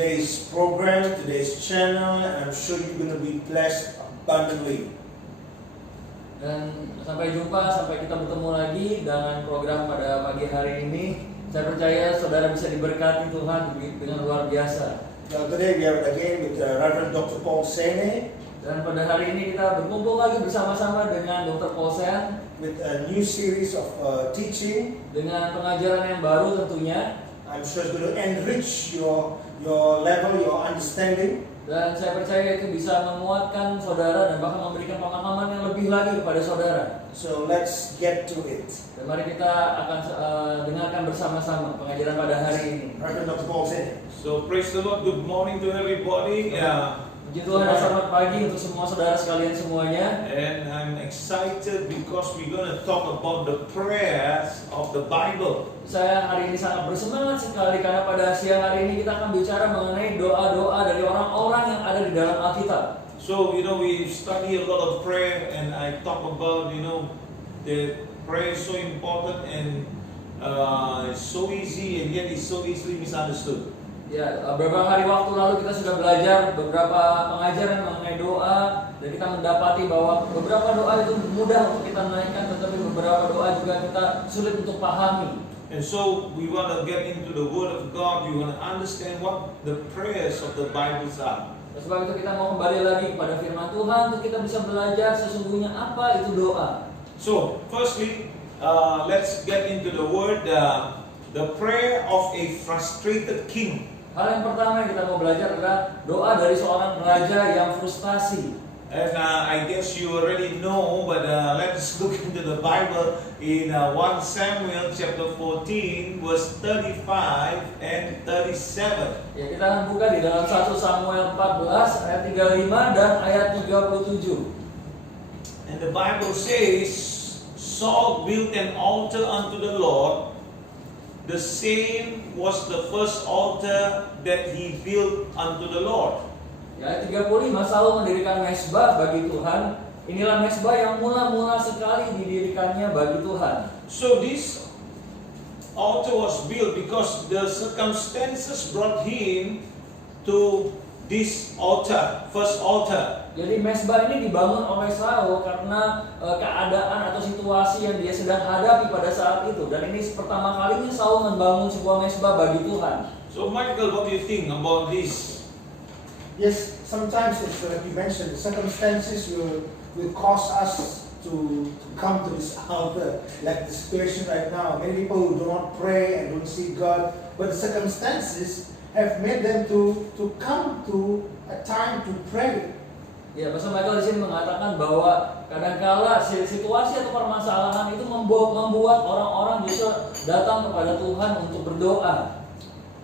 today's program, today's channel, and I'm sure you're going to be blessed abundantly. Dan sampai jumpa, sampai kita bertemu lagi dengan program pada pagi hari ini. Saya percaya saudara bisa diberkati Tuhan dengan luar biasa. Now today we are again with Reverend Dr. Paul Sene. Dan pada hari ini kita berkumpul lagi bersama-sama dengan Dr. Paul Sene With a new series of teaching. dengan pengajaran yang baru tentunya. I'm sure it's going to enrich your level, your understanding. Dan saya percaya itu bisa menguatkan saudara dan bahkan memberikan pemahaman yang lebih lagi kepada saudara. So let's get to it. Dan mari kita akan dengarkan bersama-sama pengajaran pada hari ini. Reverend Dr. Paul Sene. So praise the Lord. Good morning to everybody. Puji Tuhan dan selamat pagi untuk semua saudara sekalian semuanya. And I'm excited because we're going to talk about the prayers of the Bible. Saya hari ini sangat bersemangat sekali karena pada siang hari ini kita akan bicara mengenai doa-doa dari orang-orang yang ada di dalam Alkitab. So, we study a lot of prayer, and I talk about, the prayer is so important and it's so easy, and yet it's so easily misunderstood. Ya, beberapa hari waktu lalu kita sudah belajar beberapa pengajaran mengenai doa dan kita mendapati bahwa beberapa doa itu mudah untuk kita naikkan, tetapi beberapa doa juga kita sulit untuk pahami. And so we want to get into the Word of God. We want to understand what the prayers of the Bible are. Sebab itu kita mau kembali lagi kepada firman Tuhan untuk kita bisa belajar sesungguhnya apa itu doa. So, firstly, let's get into the Word. The prayer of a frustrated king. Hal yang pertama yang kita mau belajar adalah doa dari seorang raja yang frustasi. And I guess you already know, but let's look into the Bible in 1 Samuel chapter 14, verse 35 and 37. Ya, kita akan buka di dalam 1 Samuel 14 ayat 35 dan ayat 37. And the Bible says, Saul built an altar unto the Lord. The same was the first altar that he built unto the Lord. Ya, ayat 35, Saul mendirikan mezbah bagi Tuhan. Inilah mezbah yang mula-mula sekali didirikannya bagi Tuhan. So this altar was built because the circumstances brought him to this altar, first altar. Jadi mezbah ini dibangun oleh Saul karena keadaan atau situasi yang dia sedang hadapi pada saat itu. Dan ini pertama kalinya Saul membangun sebuah mezbah bagi Tuhan. So Michael, what do you think about this? Yes, sometimes it's like you mentioned, the circumstances will cause us to come to this altar, like the situation right now. Many people who do not pray and don't see God, but the circumstances have made them to come to a time to pray. Ya, Pastor Michael di sini mengatakan bahwa kadangkala situasi atau permasalahan itu membuat orang-orang justru datang kepada Tuhan untuk berdoa.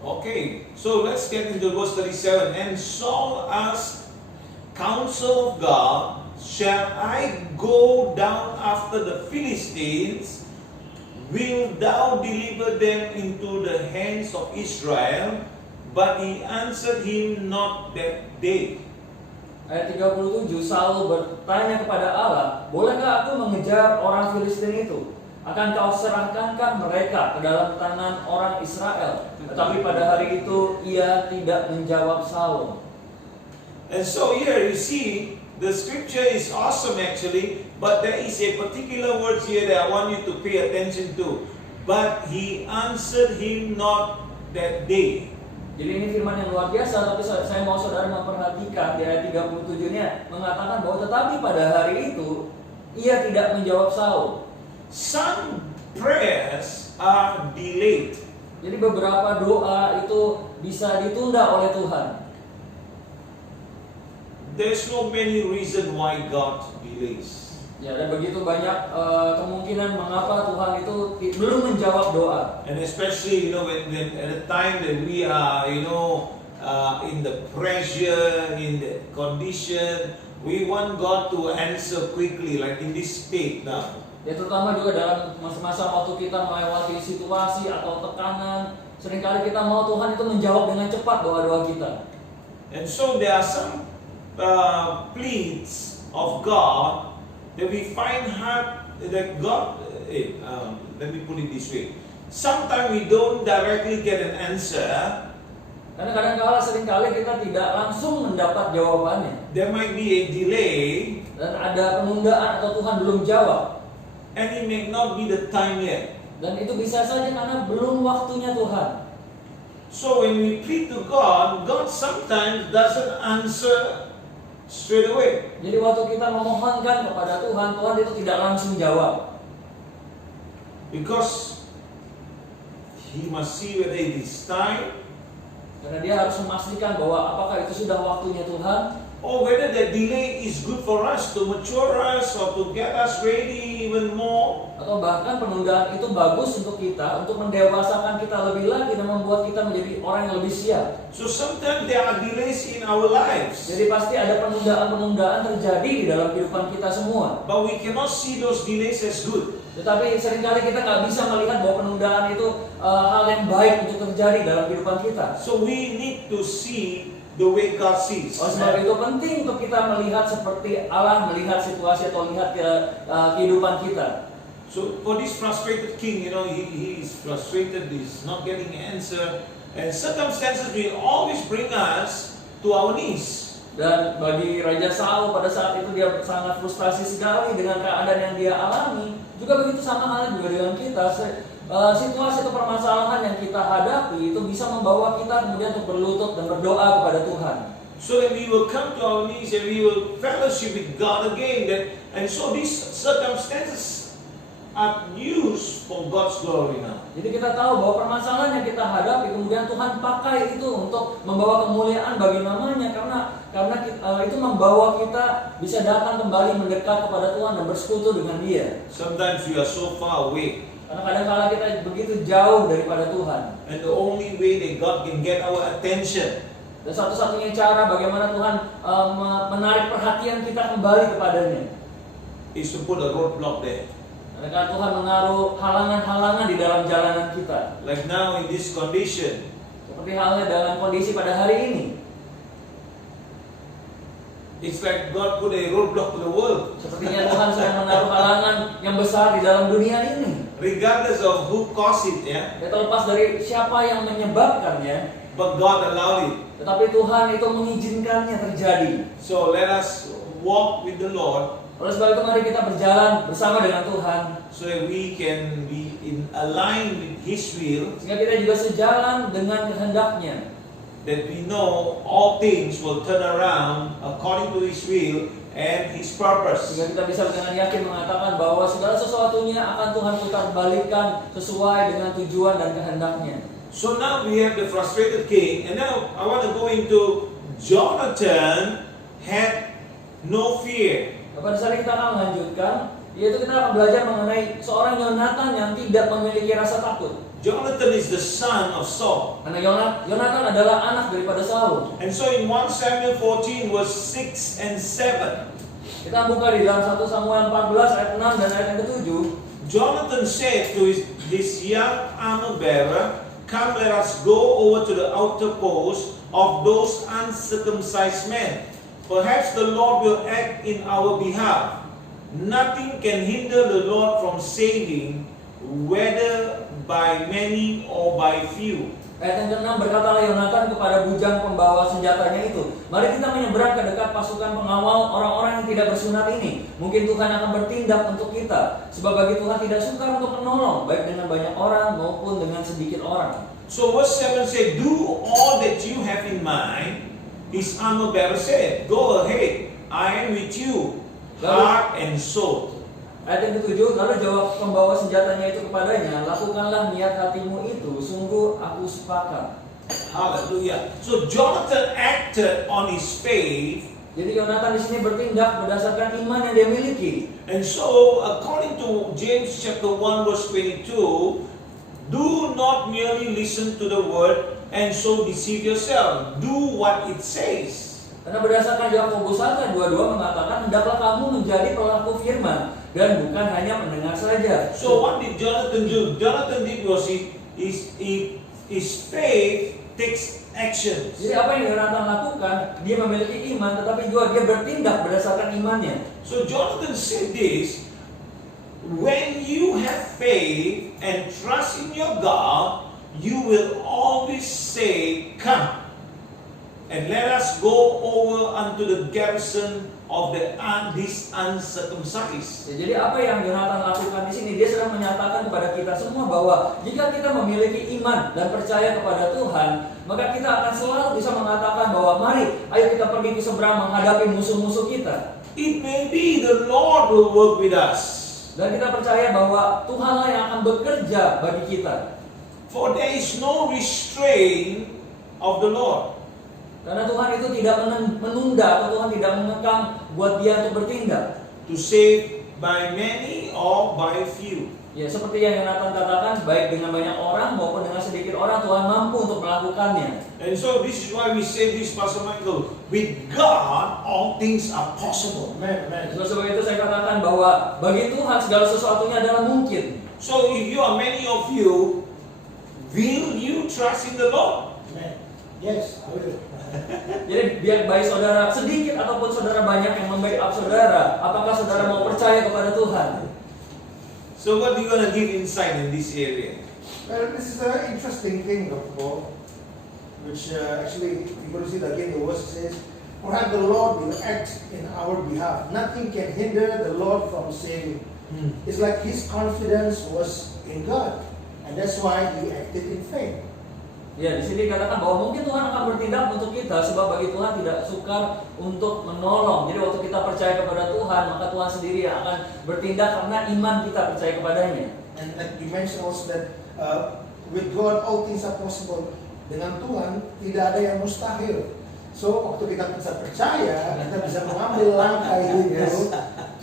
Okay, so let's get into verse 37. And Saul asked counsel of God, shall I go down after the Philistines? Will thou deliver them into the hands of Israel? But he answered him not that day. Ayat 37, Saul bertanya kepada Allah, bolehkah aku mengejar orang Filistin itu? Akan kau serahkankah mereka ke dalam tangan orang Israel? Tetapi pada hari itu ia tidak menjawab Saul. And so here you see, the scripture is awesome actually, but there is a particular word here that I want you to pay attention to. But he answered him not that day. Jadi ini firman yang luar biasa, tapi saya mau saudara memperhatikan di ayat 37-nya mengatakan bahwa tetapi pada hari itu ia tidak menjawab Saul. Some prayers are delayed. Jadi beberapa doa itu bisa ditunda oleh Tuhan. There's no many reason why God delays. Ya, dan begitu banyak kemungkinan mengapa Tuhan itu belum menjawab doa. And especially, when at the time that we are, in the pressure, in the condition, we want God to answer quickly, like in this state now. Ya, terutama juga dalam masa-masa waktu kita melewati situasi atau tekanan, seringkali kita mau Tuhan itu menjawab dengan cepat doa-doa kita. And so there are some pleas of God that we find hard, that God, let me put it this way. Sometimes we don't directly get an answer. Karena kadang-kala seringkali kita tidak langsung mendapat jawabannya. There might be a delay, Dan ada penundaan atau Tuhan belum jawab. and it may not be the time yet. Dan itu bisa saja karena belum waktunya Tuhan. So when we plead to God, God sometimes doesn't answer straight away. Jadi waktu kita memohonkan kepada Tuhan, Tuhan itu tidak langsung jawab. Because He must see whether it is time, Karena dia harus memastikan bahwa apakah itu sudah waktunya Tuhan, or whether the delay is good for us to mature us or to get us ready even more. atau bahkan penundaan itu bagus untuk kita, untuk mendewasakan kita lebih lagi dan membuat kita menjadi orang yang lebih siap. So sometimes there are delays in our lives, Jadi pasti ada penundaan-penundaan terjadi di dalam kehidupan kita semua. but we cannot see those delays as good. Tetapi seringkali kita nggak bisa melihat bahwa penundaan itu hal yang baik untuk terjadi dalam kehidupan kita. So we need to see the way God sees. Oleh sebab itu penting untuk kita melihat seperti Allah melihat situasi atau lihat kehidupan kita. So for this frustrated king, he is frustrated, he's not getting an answer, and circumstances will always bring us to our knees. Dan bagi Raja Saul pada saat itu dia sangat frustasi sekali dengan keadaan yang dia alami. Juga begitu sama halnya juga dengan kita. Situasi atau permasalahan yang kita hadapi itu bisa membawa kita kemudian untuk berlutut dan berdoa kepada Tuhan. So that we will come to our knees and we will fellowship with God again. And so these circumstances are used for God's glory now. Jadi kita tahu bahwa permasalahan yang kita hadapi kemudian Tuhan pakai itu untuk membawa kemuliaan bagi namanya karena itu membawa kita bisa datang kembali mendekat kepada Tuhan dan bersekutu dengan Dia. Sometimes we are so far away, Karena kadang-kala kita begitu jauh daripada Tuhan. and the only way that God can get our attention Dan satu-satunya cara bagaimana Tuhan menarik perhatian kita kembali kepadanya. is to put a roadblock there. Karena Tuhan menaruh halangan-halangan di dalam jalanan kita. Like now in this condition, Seperti halnya dalam kondisi pada hari ini. it's like God put a roadblock to the world. Sepertinya Tuhan sedang menaruh halangan yang besar di dalam dunia ini. Regardless of who caused it, Ya terlepas dari siapa yang menyebabkannya, but God allowed it. tetapi Tuhan itu mengizinkannya terjadi. So let us walk with the Lord Oleh sebab itu mari kita berjalan bersama dengan Tuhan, so that we can be in align with His will, sehingga kita juga sejalan dengan kehendaknya. that we know all things will turn around according to His will and His purpose. Sehingga kita bisa dengan yakin mengatakan bahwa segala sesuatunya akan Tuhan putar balikkan sesuai dengan tujuan dan kehendaknya. So now we have the frustrated king, and now I want to go into Jonathan had no fear. Pada saat ini kita akan melanjutkan, yaitu kita akan belajar mengenai seorang Yonatan yang tidak memiliki rasa takut. Jonathan is the son of Saul. Karena Yonatan adalah anak daripada Saul. And so in 1 Samuel 14 verse 6 and 7, Kita buka di dalam 1 Samuel 14 ayat 6 dan ayat yang ke-7. Jonathan said to his young armor bearer, "Come, let us go over to the outer post of those uncircumcised men. Perhaps the Lord will act in our behalf. Nothing can hinder the Lord from saving, whether by many or by few." Ayat yang ke-6 berkatalah Yonatan kepada bujang pembawa senjatanya itu, "Mari kita menyeberang ke dekat pasukan pengawal orang-orang yang tidak bersunat ini. Mungkin Tuhan akan bertindak untuk kita. Sebab bagi Tuhan tidak sukar untuk menolong, baik dengan banyak orang maupun dengan sedikit orang." So verse 7 said, "Do all that you have in mind." His armor bearer said, "Go ahead, I am with you, heart and soul." Ayat yang ke-7, lalu jawab pembawa senjatanya itu kepadanya, "Lakukanlah niat hatimu itu, sungguh aku sepakat." Hallelujah. So Jonathan acted on his faith, Jadi Yonatan di sini bertindak berdasarkan iman yang dia miliki. and so according to James chapter 1 verse 22, do not merely listen to the word and so deceive yourself. Do what it says. Karena berdasarkan Yakobus 1 ayat 22 mengatakan, "Hendaklah kamu menjadi pelaku firman dan bukan hanya mendengar saja." So what did Jonathan do? Jonathan did was his faith takes action. Jadi apa yang Yonatan lakukan, dia memiliki iman tetapi juga dia bertindak berdasarkan imannya. So Jonathan said this, when you have faith and trust in your God, you will always say, "Come." and let us go over unto the garrison of these uncircumcised. Ya, jadi apa yang Yonatan lakukan di sini? Dia sedang menyatakan kepada kita semua bahwa jika kita memiliki iman dan percaya kepada Tuhan, maka kita akan selalu bisa mengatakan bahwa mari, ayo kita pergi ke seberang menghadapi musuh-musuh kita. It may be the Lord will work with us. Dan kita percaya bahwa Tuhanlah yang akan bekerja bagi kita. For there is no restraint of the Lord. Karena Tuhan itu tidak menunda atau Tuhan tidak mengekang buat dia untuk bertindak. To save by many or by few. Ya, seperti yang Yonatan katakan, baik dengan banyak orang maupun dengan sedikit orang, Tuhan mampu untuk melakukannya. And so this is why we say this, Pastor Michael, with God all things are possible. Amen, amen. Sebab itu saya katakan bahwa bagi Tuhan segala sesuatunya adalah mungkin. So if you are many of you, will you trust in the Lord? Amen. Yes, I will. Jadi biar baik saudara sedikit ataupun saudara banyak yang membackup saudara, apakah saudara mau percaya kepada Tuhan? So what are you going to give insight in this area? Well, this is an interesting thing, Dr. Paul, which actually, if you go to see it again, the verse says, perhaps the Lord will act in our behalf. Nothing can hinder the Lord from saving. It's like his confidence was in God, and that's why he acted in faith. Ya, di sini dikatakan bahwa mungkin Tuhan akan bertindak untuk kita sebab bagi Tuhan tidak sukar untuk menolong. Jadi waktu kita percaya kepada Tuhan, maka Tuhan sendiri yang akan bertindak karena iman kita percaya kepadanya. And like you mentioned also that with God all things are possible. Dengan Tuhan tidak ada yang mustahil. So waktu kita bisa percaya, kita bisa mengambil langkah itu.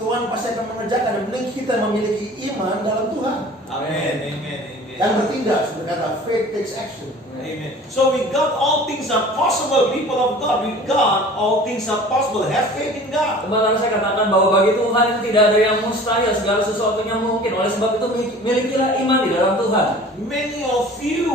Tuhan pasti akan mengerjakan. Dan penting kita memiliki iman dalam Tuhan. Amen, amen, amen. Dan bertindak, seperti kata faith takes action. Amen. So with God all things are possible, people of God. With God all things are possible. Have faith in God. Kemarin saya katakan bahwa bagi Tuhan itu tidak ada yang mustahil, segala sesuatunya mungkin. Oleh sebab itu milikilah iman di dalam Tuhan. Many of you,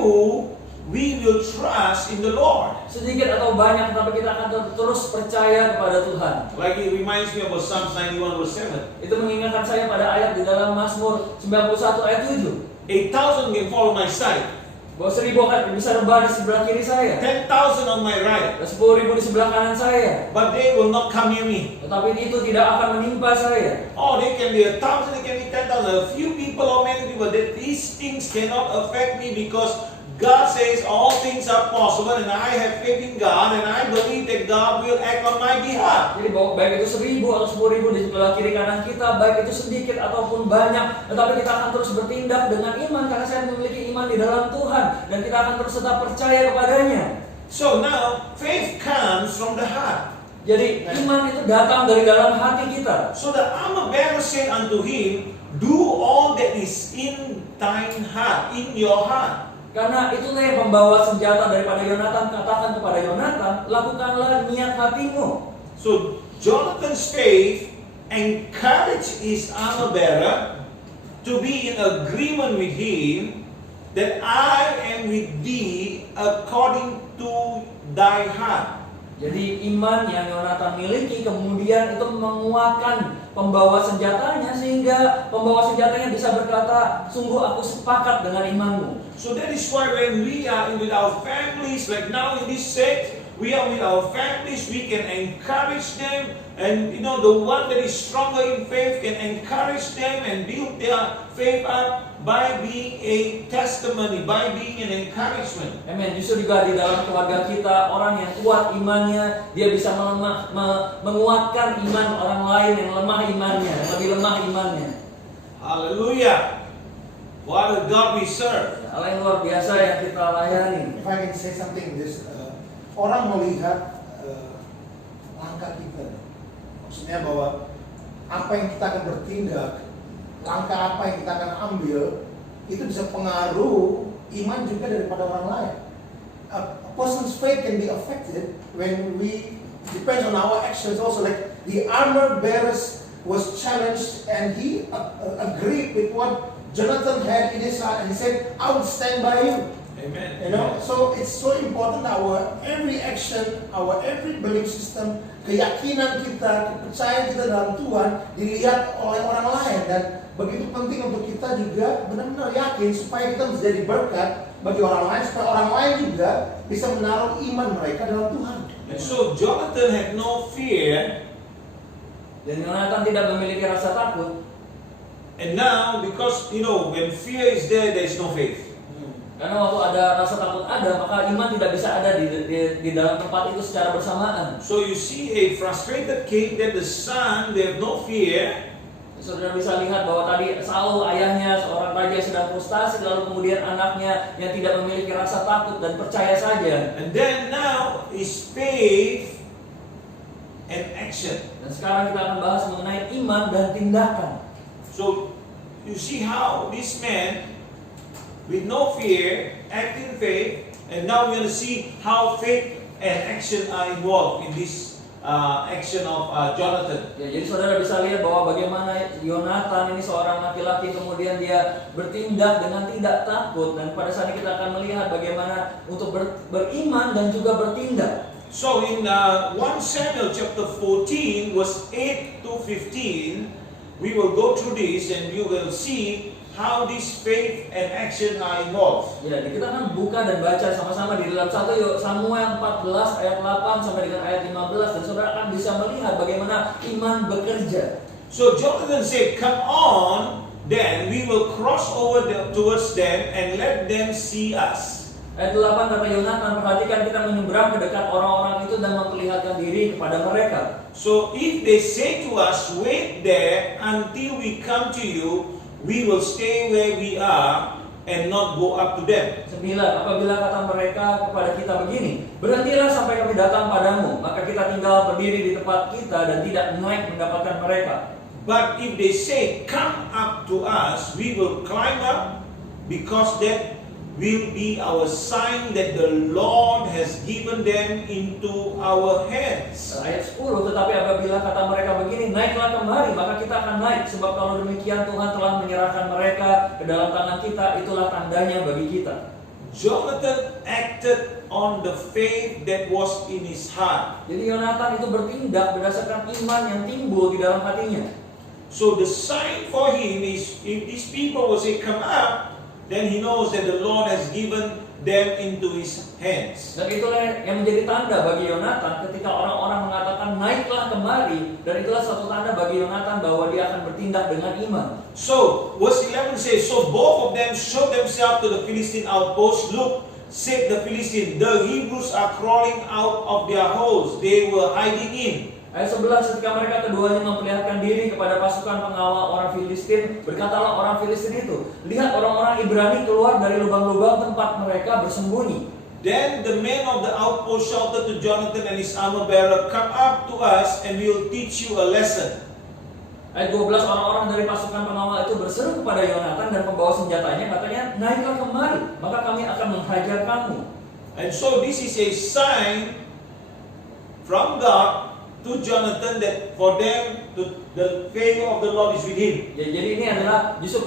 we will trust in the Lord. Sedikit atau banyak, tapi kita akan terus percaya kepada Tuhan. Like it reminds me about Psalms 91 verse 7. Itu mengingatkan saya pada ayat di dalam Mazmur 91 ayat 7. 8,000 can fall on my side. Bahwa 1.000 akan bisa rebah di sebelah kiri saya. 10,000 on my right. Dan 10.000 di sebelah kanan saya. But they will not come near me. Tetapi itu tidak akan menimpa saya. Oh, they can be 1,000, they can be 10,000. A few people or many people, that these things cannot affect me because God says all things are possible and I have faith in God and I believe that God will act on my behalf. Jadi baik itu 1.000 atau 10.000 di sebelah kiri kanan kita, baik itu sedikit ataupun banyak, tetapi kita akan terus bertindak dengan iman karena saya memiliki iman di dalam Tuhan dan kita akan terus tetap percaya kepadanya. So now, faith comes from the heart. Jadi iman itu datang dari dalam hati kita. So the armor bearer said unto him, do all that is in thine heart, in your heart. Karena itulah yang membawa senjata daripada Yonatan, katakan kepada Yonatan, lakukanlah niat hatimu. So Jonathan's faith encouraged his armor bearer to be in agreement with him that I am with thee according to thy heart. Jadi iman yang Yonatan miliki kemudian itu menguatkan pembawa senjatanya sehingga pembawa senjatanya bisa berkata, sungguh aku sepakat dengan imanmu. So that is why when we are with our families, like now in this set, we are with our families, we can encourage them, and you know the one that is stronger in faith can encourage them and build their faith up by being a testimony, by being an encouragement. Amen. Justru juga di dalam keluarga kita orang yang kuat imannya, dia bisa menguatkan iman orang lain yang lemah imannya, lebih lemah imannya. Hallelujah! What a God we serve. Allah yang luar biasa yang kita layani. If I can say something, this orang melihat langkah kita, maksudnya bahwa apa yang kita akan bertindak, langkah apa yang kita akan ambil, itu bisa pengaruh iman juga daripada orang lain. A person's faith can be affected when we depends on our actions also. Like the armor bearers was challenged and he agreed with what Jonathan had in his heart and he said, I will stand by you. Amen. You know, so it's so important our every action, our every belief system, keyakinan kita, kepercayaan kita dalam Tuhan dilihat oleh orang lain dan begitu penting untuk kita juga benar-benar yakin supaya kita menjadi berkat bagi orang lain supaya orang lain juga bisa menaruh iman mereka dalam Tuhan. And so Jonathan had no fear. Dan Yonatan tidak memiliki rasa takut. And now, because when fear is there is no faith. Karena waktu ada rasa takut ada, maka iman tidak bisa ada di dalam tempat itu secara bersamaan. So you see a frustrated king that the son, they have no fear. Saudara bisa lihat bahwa tadi Saul ayahnya seorang raja yang sedang frustasi, lalu kemudian anaknya yang tidak memiliki rasa takut dan percaya saja. And then now is faith and action. Dan sekarang kita akan bahas mengenai iman dan tindakan. So you see how this man with no fear act in faith, and now we're going to see how faith and action are involved in this action of Jonathan. Ya, jadi saudara bisa lihat bahwa bagaimana Yonatan ini seorang laki-laki kemudian dia bertindak dengan tidak takut, dan pada saat ini kita akan melihat bagaimana untuk beriman dan juga bertindak. So in 1 Samuel chapter 14 verse 8 to 15, we will go through this and you will see how this faith and action are involved. Ya, kita akan buka dan baca sama-sama di dalam 1 Samuel 14 ayat 8 sampai dengan ayat 15, dan saudara akan bisa melihat bagaimana iman bekerja. So Jonathan said, "Come on, then we will cross over towards them and let them see us." Ayat 8 kata Yonatan, perhatikan kita menyeberang ke dekat orang-orang itu dan memperlihatkan diri kepada mereka. So if they say to us, "Wait there until we come to you," we will stay where we are and not go up to them. 9. Apabila kata mereka kepada kita begini, berhentilah sampai kami datang padamu, maka kita tinggal berdiri di tempat kita dan tidak naik mendapatkan mereka. But if they say, "Come up to us," we will climb up, because that will be our sign that the Lord has given them into our hands. Ayat 10, tetapi apabila kata mereka begini, naiklah kemari, maka kita akan naik, sebab kalau demikian Tuhan telah menyerahkan mereka ke dalam tangan kita, itulah tandanya bagi kita. Jonathan acted on the faith that was in his heart. Jadi Yonatan itu bertindak berdasarkan iman yang timbul di dalam hatinya. So the sign for him is, if these people will say, "Come up," then he knows that the Lord has given them into his hands. Dan itulah yang menjadi tanda bagi Yonatan ketika orang-orang mengatakan naiklah kemari, dan itulah suatu tanda bagi Yonatan bahwa dia akan bertindak dengan iman. So verse 11 says, "So both of them showed themselves to the Philistine outpost. Look, said the Philistine, the Hebrews are crawling out of their holes they were hiding in." Ayat 11, ketika mereka keduanya memperlihatkan diri kepada pasukan pengawal orang Filistin, berkatalah orang Filistin itu, lihat orang-orang Ibrani keluar dari lubang-lubang tempat mereka bersembunyi. Then the men of the outpost shouted to Jonathan and his armor bearer, "Come up to us and we will teach you a lesson." Ayat 12, orang-orang dari pasukan pengawal itu berseru kepada Yonatan dan pembawa senjatanya, katanya, naiklah kemari, maka kami akan menghajar kamu. And so this is a sign from God to Jonathan that for them the favor of the Lord is with him. Ya, jadi ini adalah justru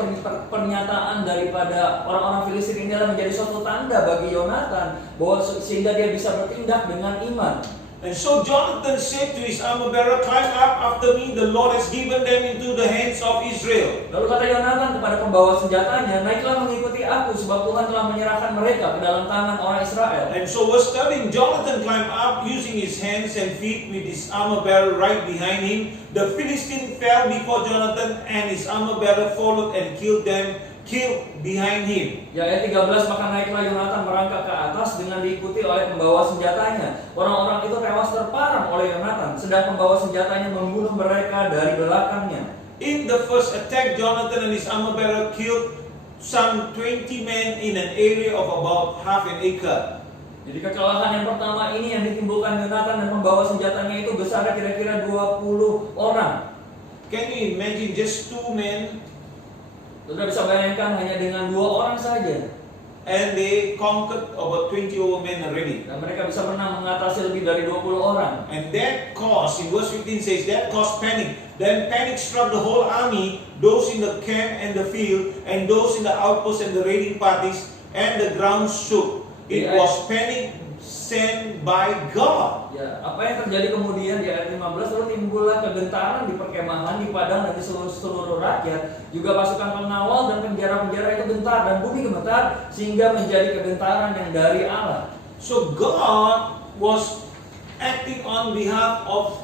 pernyataan daripada orang-orang Filistin ini adalah menjadi suatu tanda bagi Yonatan bahwa sehingga dia bisa bertindak dengan iman. And so Jonathan said to his armor bearer, "Climb up after me, the Lord has given them into the hands of Israel." Lalu kata Yonatan kepada pembawa senjatanya, naiklah mengikuti aku, sebab Tuhan telah menyerahkan mereka ke dalam tangan orang Israel. And so verse 13, Jonathan climbed up using his hands and feet with his armor bearer right behind him. The Philistine fell before Jonathan and his armor bearer followed and killed behind him. Ya, ayat 13, maka naiklah Yonatan merangkak ke atas dengan diikuti oleh pembawa senjatanya. Orang-orang itu tewas terparang oleh Yonatan, sedang pembawa senjatanya membunuh mereka dari belakangnya. In the first attack, Jonathan and his armor bearer killed some 20 men in an area of about half an acre. Jadi kekalahan yang pertama ini yang ditimbulkan Yonatan dan pembawa senjatanya itu besar kira-kira 20 orang. Can you imagine just 2 men? Sudah bisa bayangkan hanya dengan 2 orang saja. And they conquered about 20 over men already. Dan mereka bisa menang mengatasi lebih dari 20 orang. And that caused, in verse 15 says, that caused panic. Then panic struck the whole army, those in the camp and the field, and those in the outposts and the raiding parties, and the ground shook. It was panic sent by God. Ya, apa yang terjadi kemudian di ayat 15, lalu timbullah kegentaran di perkemahan, di padang, dan di seluruh rakyat. Juga pasukan pengawal dan penjara-penjara itu gentar, dan bumi gemetar, sehingga menjadi kegentaran yang dari Allah. So God was acting on behalf of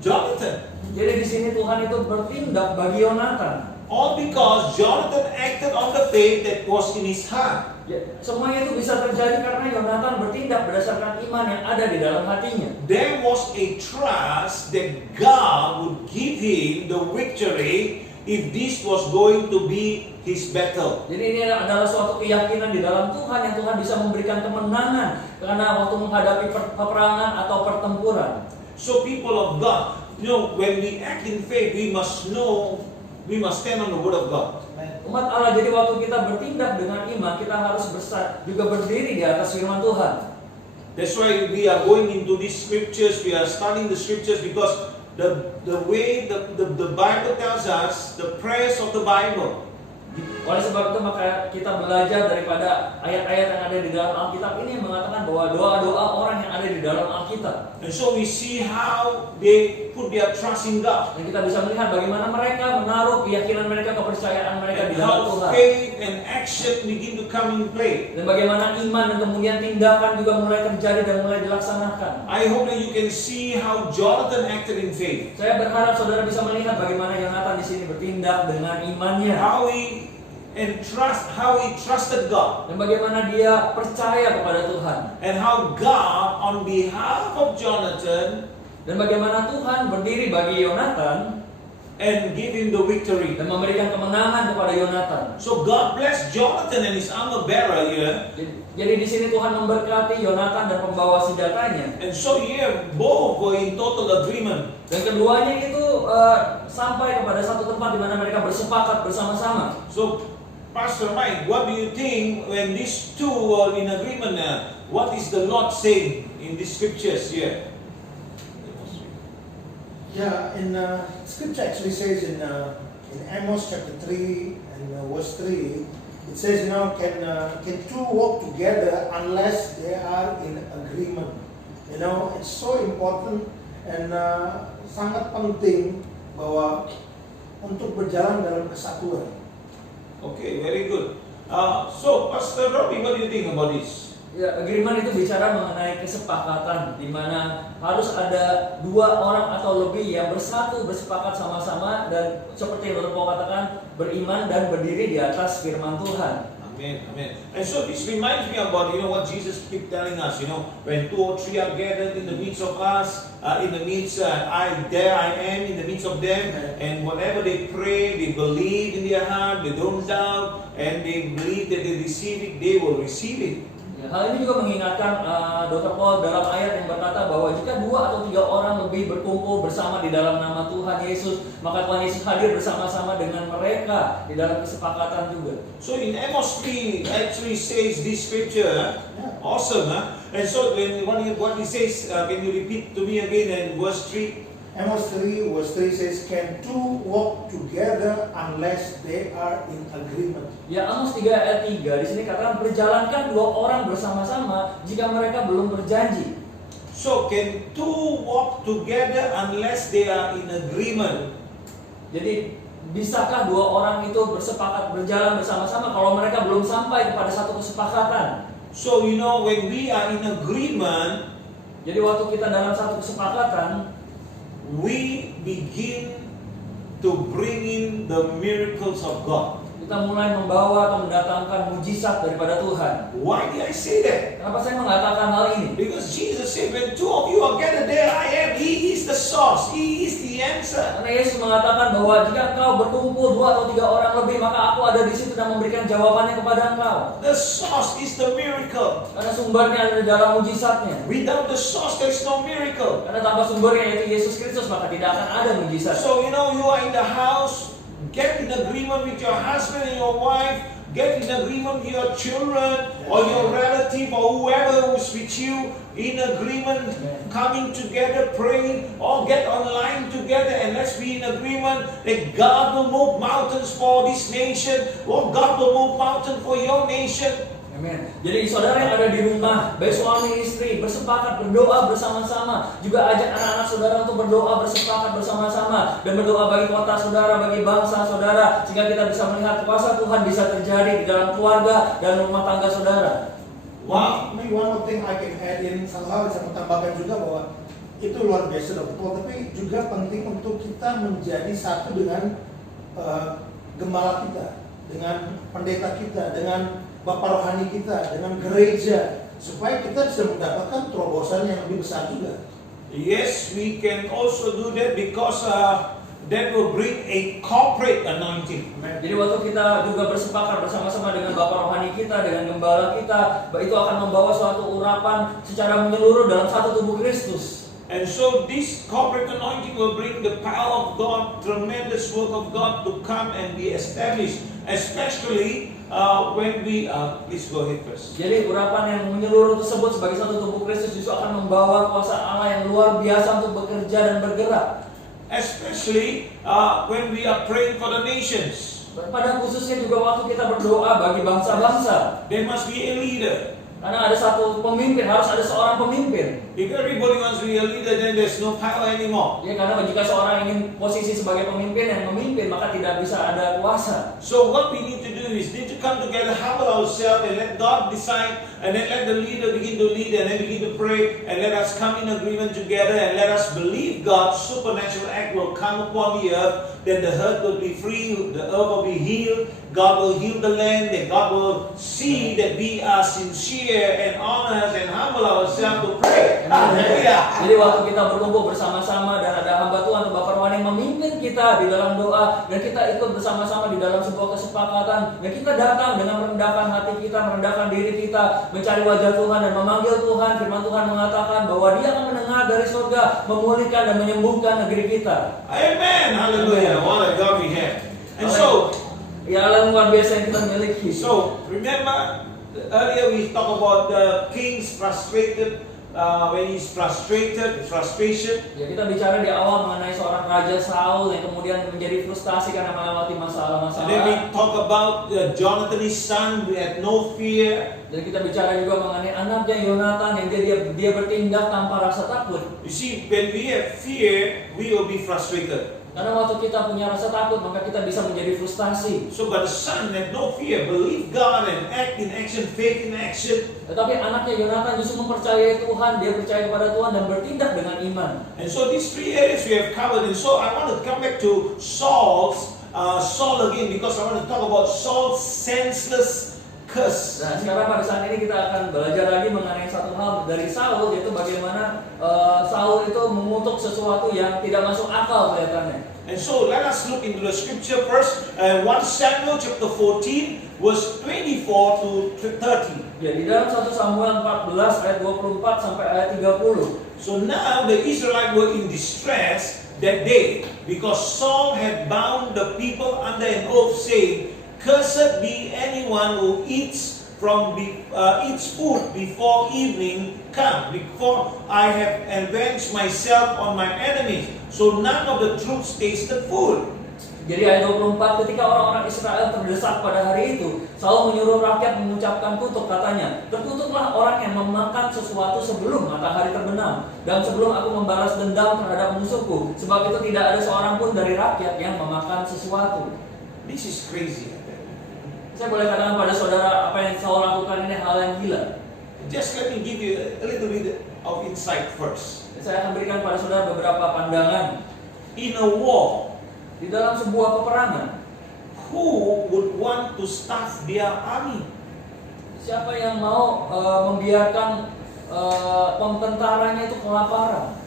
Jonathan. Jadi di sini Tuhan itu bertindak bagi Yonatan. All because Jonathan acted on the faith that was in his heart. Ya, semuanya itu bisa terjadi karena Yonatan bertindak berdasarkan iman yang ada di dalam hatinya. There was a trust that God would give him the victory if this was going to be his battle. Jadi ini adalah suatu keyakinan di dalam Tuhan yang Tuhan bisa memberikan kemenangan karena waktu menghadapi peperangan atau pertempuran. So people of God, when we act in faith, we must know, we must stand on the word of God. Umat Allah, jadi waktu kita bertindak dengan iman, kita harus juga berdiri di atas firman Tuhan. That's why we are going into these scriptures, we are studying the scriptures because the way the Bible tells us, the prayers of the Bible. Oleh sebab itu maka kita belajar daripada ayat-ayat yang ada di dalam Alkitab ini yang mengatakan bahwa doa-doa orang yang ada di dalam Alkitab. And so we see how they put their trust in God. Dan kita bisa melihat bagaimana mereka menaruh keyakinan mereka, kepercayaan mereka And di dalam how Tuhan. faith and action begin to come in play. Dan bagaimana iman dan kemudian tindakan juga mulai terjadi dan mulai dilaksanakan. I hope that you can see how Jonathan acted in faith. Saya berharap saudara bisa melihat bagaimana Yonatan di sini bertindak dengan imannya. How he trusted God. Dan bagaimana dia percaya kepada Tuhan. And how God on behalf of Jonathan Dan bagaimana Tuhan berdiri bagi Yonatan and give him the victory. dan memberikan kemenangan kepada Yonatan. So God bless Jonathan and his armor bearer here. Jadi di sini Tuhan memberkati Yonatan dan pembawa senjatanya. And so here both were in total agreement. Dan keduanya itu sampai kepada satu tempat di mana mereka bersepakat bersama-sama. So Pastor Mike, what do you think when these two were in agreement? What is the Lord saying in these scriptures here? Yeah, in scripture actually says in Amos chapter 3 and verse 3, it says, can two walk together unless they are in agreement? It's so important and sangat penting bahwa untuk berjalan dalam kesatuan. Okay, very good. So Pastor Robbie, what do you think about this? Ya, agreement itu bicara mengenai kesepakatan di mana harus ada dua orang atau lebih yang bersatu, bersepakat sama-sama dan seperti yang Bapak katakan beriman dan berdiri di atas firman Tuhan. Amen, amen. And so this reminds me about what Jesus keep telling us. When two or three are gathered in the midst of us, in the midst, I am in the midst of them, and whatever they pray, they believe in their heart, they don't doubt, and they believe that they receive it, they will receive it. Ya, hal ini juga mengingatkan Dr. Paul dalam ayat yang berkata bahwa jika 2 atau 3 orang lebih berkumpul bersama di dalam nama Tuhan Yesus, maka Tuhan Yesus hadir bersama-sama dengan mereka di dalam kesepakatan juga. So in Amos 3 actually says this scripture, awesome, huh? And so what he says, can you repeat to me again in verse 3? Amos 3 verse 3 says, can two walk together unless they are in agreement? Ya, Amos 3 ayat 3 di sini katakan berjalankan 2 orang bersama-sama jika mereka belum berjanji. So can two walk together unless they are in agreement? Jadi bisakah 2 orang itu bersepakat berjalan bersama-sama kalau mereka belum sampai kepada satu kesepakatan? So when we are in agreement, jadi waktu kita dalam satu kesepakatan, we begin to bring in the miracles of God. Kita mulai membawa atau mendatangkan mujizat daripada Tuhan. Why did I say that? Kenapa saya mengatakan hal ini? Because Jesus said, when two of you are gathered, there I am. He is the source. He is the answer. Karena Yesus mengatakan bahwa jika engkau berkumpul 2 atau 3 orang lebih, maka aku ada di situ dan memberikan jawabannya kepada engkau. The source is the miracle. Karena sumbernya ada di dalam mujizatnya. Without the source, there is no miracle. Karena tanpa sumbernya yaitu Yesus Kristus, maka tidak akan ada mujizat. So you are in the house. Get in agreement with your husband and your wife. Get in agreement with your children or your relative or whoever is with you. In agreement, coming together, praying, or get online together and let's be in agreement that God will move mountains for this nation, or God will move mountains for your nation. Amin. Jadi saudara yang ada di rumah, baik suami istri, bersepakat berdoa bersama-sama. Juga ajak anak-anak saudara untuk berdoa bersepakat bersama-sama dan berdoa bagi kota saudara, bagi bangsa saudara, sehingga kita bisa melihat kuasa Tuhan bisa terjadi di dalam keluarga dan rumah tangga saudara. Wow. Maybe one more thing I can add in, satu hal bisa menambahkan juga bahwa itu luar biasa betul, tapi juga penting untuk kita menjadi satu dengan gembala kita, dengan pendeta kita, dengan bapak rohani kita, dengan gereja, supaya kita bisa mendapatkan terobosan yang lebih besar juga. Yes, we can also do that because that will bring a corporate anointing. Jadi waktu kita juga bersepakat bersama-sama dengan bapak rohani kita, dengan gembala kita, itu akan membawa suatu urapan secara menyeluruh dalam satu tubuh Kristus. And so this corporate anointing will bring the power of God, tremendous work of God to come and be established, especially when we please go ahead first. Jadi urapan yang menyeluruh tersebut sebagai satu tubuh Kristus justru akan membawa kuasa Allah yang luar biasa untuk bekerja dan bergerak. Especially when we are praying for the nations. Pada khususnya juga waktu kita berdoa bagi bangsa-bangsa. There must be a leader. Karena ada satu pemimpin, harus ada seorang pemimpin. If everybody wants to be a leader, then there's no power anymore. Ya, karena jika seorang ingin posisi sebagai pemimpin yang memimpin, maka tidak bisa ada kuasa. So what we need to do is need to come together, humble ourselves, and let God decide, and then let the leader begin to lead, and then begin to pray, and let us come in agreement together, and let us believe God's supernatural act will come upon the earth. Then the earth will be free, the earth will be healed, God will heal the land, and God will see that we are sincere and honest and humble ourselves to pray. Hallelujah. Jadi waktu kita berkumpul bersama-sama dan ada hamba Tuhan atau Bapak Rohani yang memimpin kita di dalam doa, dan kita ikut bersama-sama di dalam sebuah kesepakatan, dan kita datang dengan merendahkan hati kita, merendahkan diri kita, mencari wajah Tuhan dan memanggil Tuhan. Firman Tuhan mengatakan bahwa Dia akan mendengar dari surga, memulihkan dan menyembuhkan negeri kita. Amen. Hallelujah. What a God we have. And so, Ya Allah, luar biasa yang kita miliki. so remember earlier we talked about the king's frustrated. When he's frustrated, frustration. Ya, kita bicara di awal mengenai seorang Raja Saul yang kemudian menjadi frustasi karena melewati And then we masalah-masalah. talk about Jonathan, his son, who had no fear. Dan kita bicara juga mengenai anaknya Yonatan yang dia bertindak tanpa rasa takut. You see, when we have fear, we will be frustrated. Karena waktu kita punya rasa takut, maka kita bisa menjadi frustasi. So, but the son had no fear, believe God and act in action, faith in action. Tetapi anaknya Yonatan justru mempercayai Tuhan, dia percaya kepada Tuhan dan bertindak dengan iman. And so these three areas we have covered. And so I want to come back to Saul again, because I want to talk about Saul's senseless curse. Nah, sekarang pada saat ini kita akan belajar lagi mengenai satu hal dari Saul, yaitu bagaimana Saul itu mengutuk sesuatu yang tidak masuk akal kelihatannya. And so let us look into the scripture first. 1 Samuel chapter 14, verse 24 to 30. Ya, di dalam 1 Samuel 14 ayat 24 sampai ayat 30. So now the Israelites were in distress that day, because Saul had bound the people under an oath, saying, "Cursed be anyone who eats food before evening come, before I have avenged myself on my enemies." So none of the troops tasted food. Jadi ayat 24, ketika orang-orang Israel terdesak pada hari itu, Saul menyuruh rakyat mengucapkan kutuk, katanya, "Terkutuklah orang yang memakan sesuatu sebelum matahari terbenam, dan sebelum aku membalas dendam terhadap musuhku, sebab itu tidak ada seorang pun dari rakyat yang memakan sesuatu." This is crazy. Saya boleh katakan pada saudara, apa yang Saul lakukan ini hal yang gila. Just let me give you a little bit of insight first. Saya akan berikan pada saudara beberapa pandangan. In a war, Di dalam sebuah peperangan, who would want to starve their army? siapa yang mau membiarkan tentaranya itu kelaparan?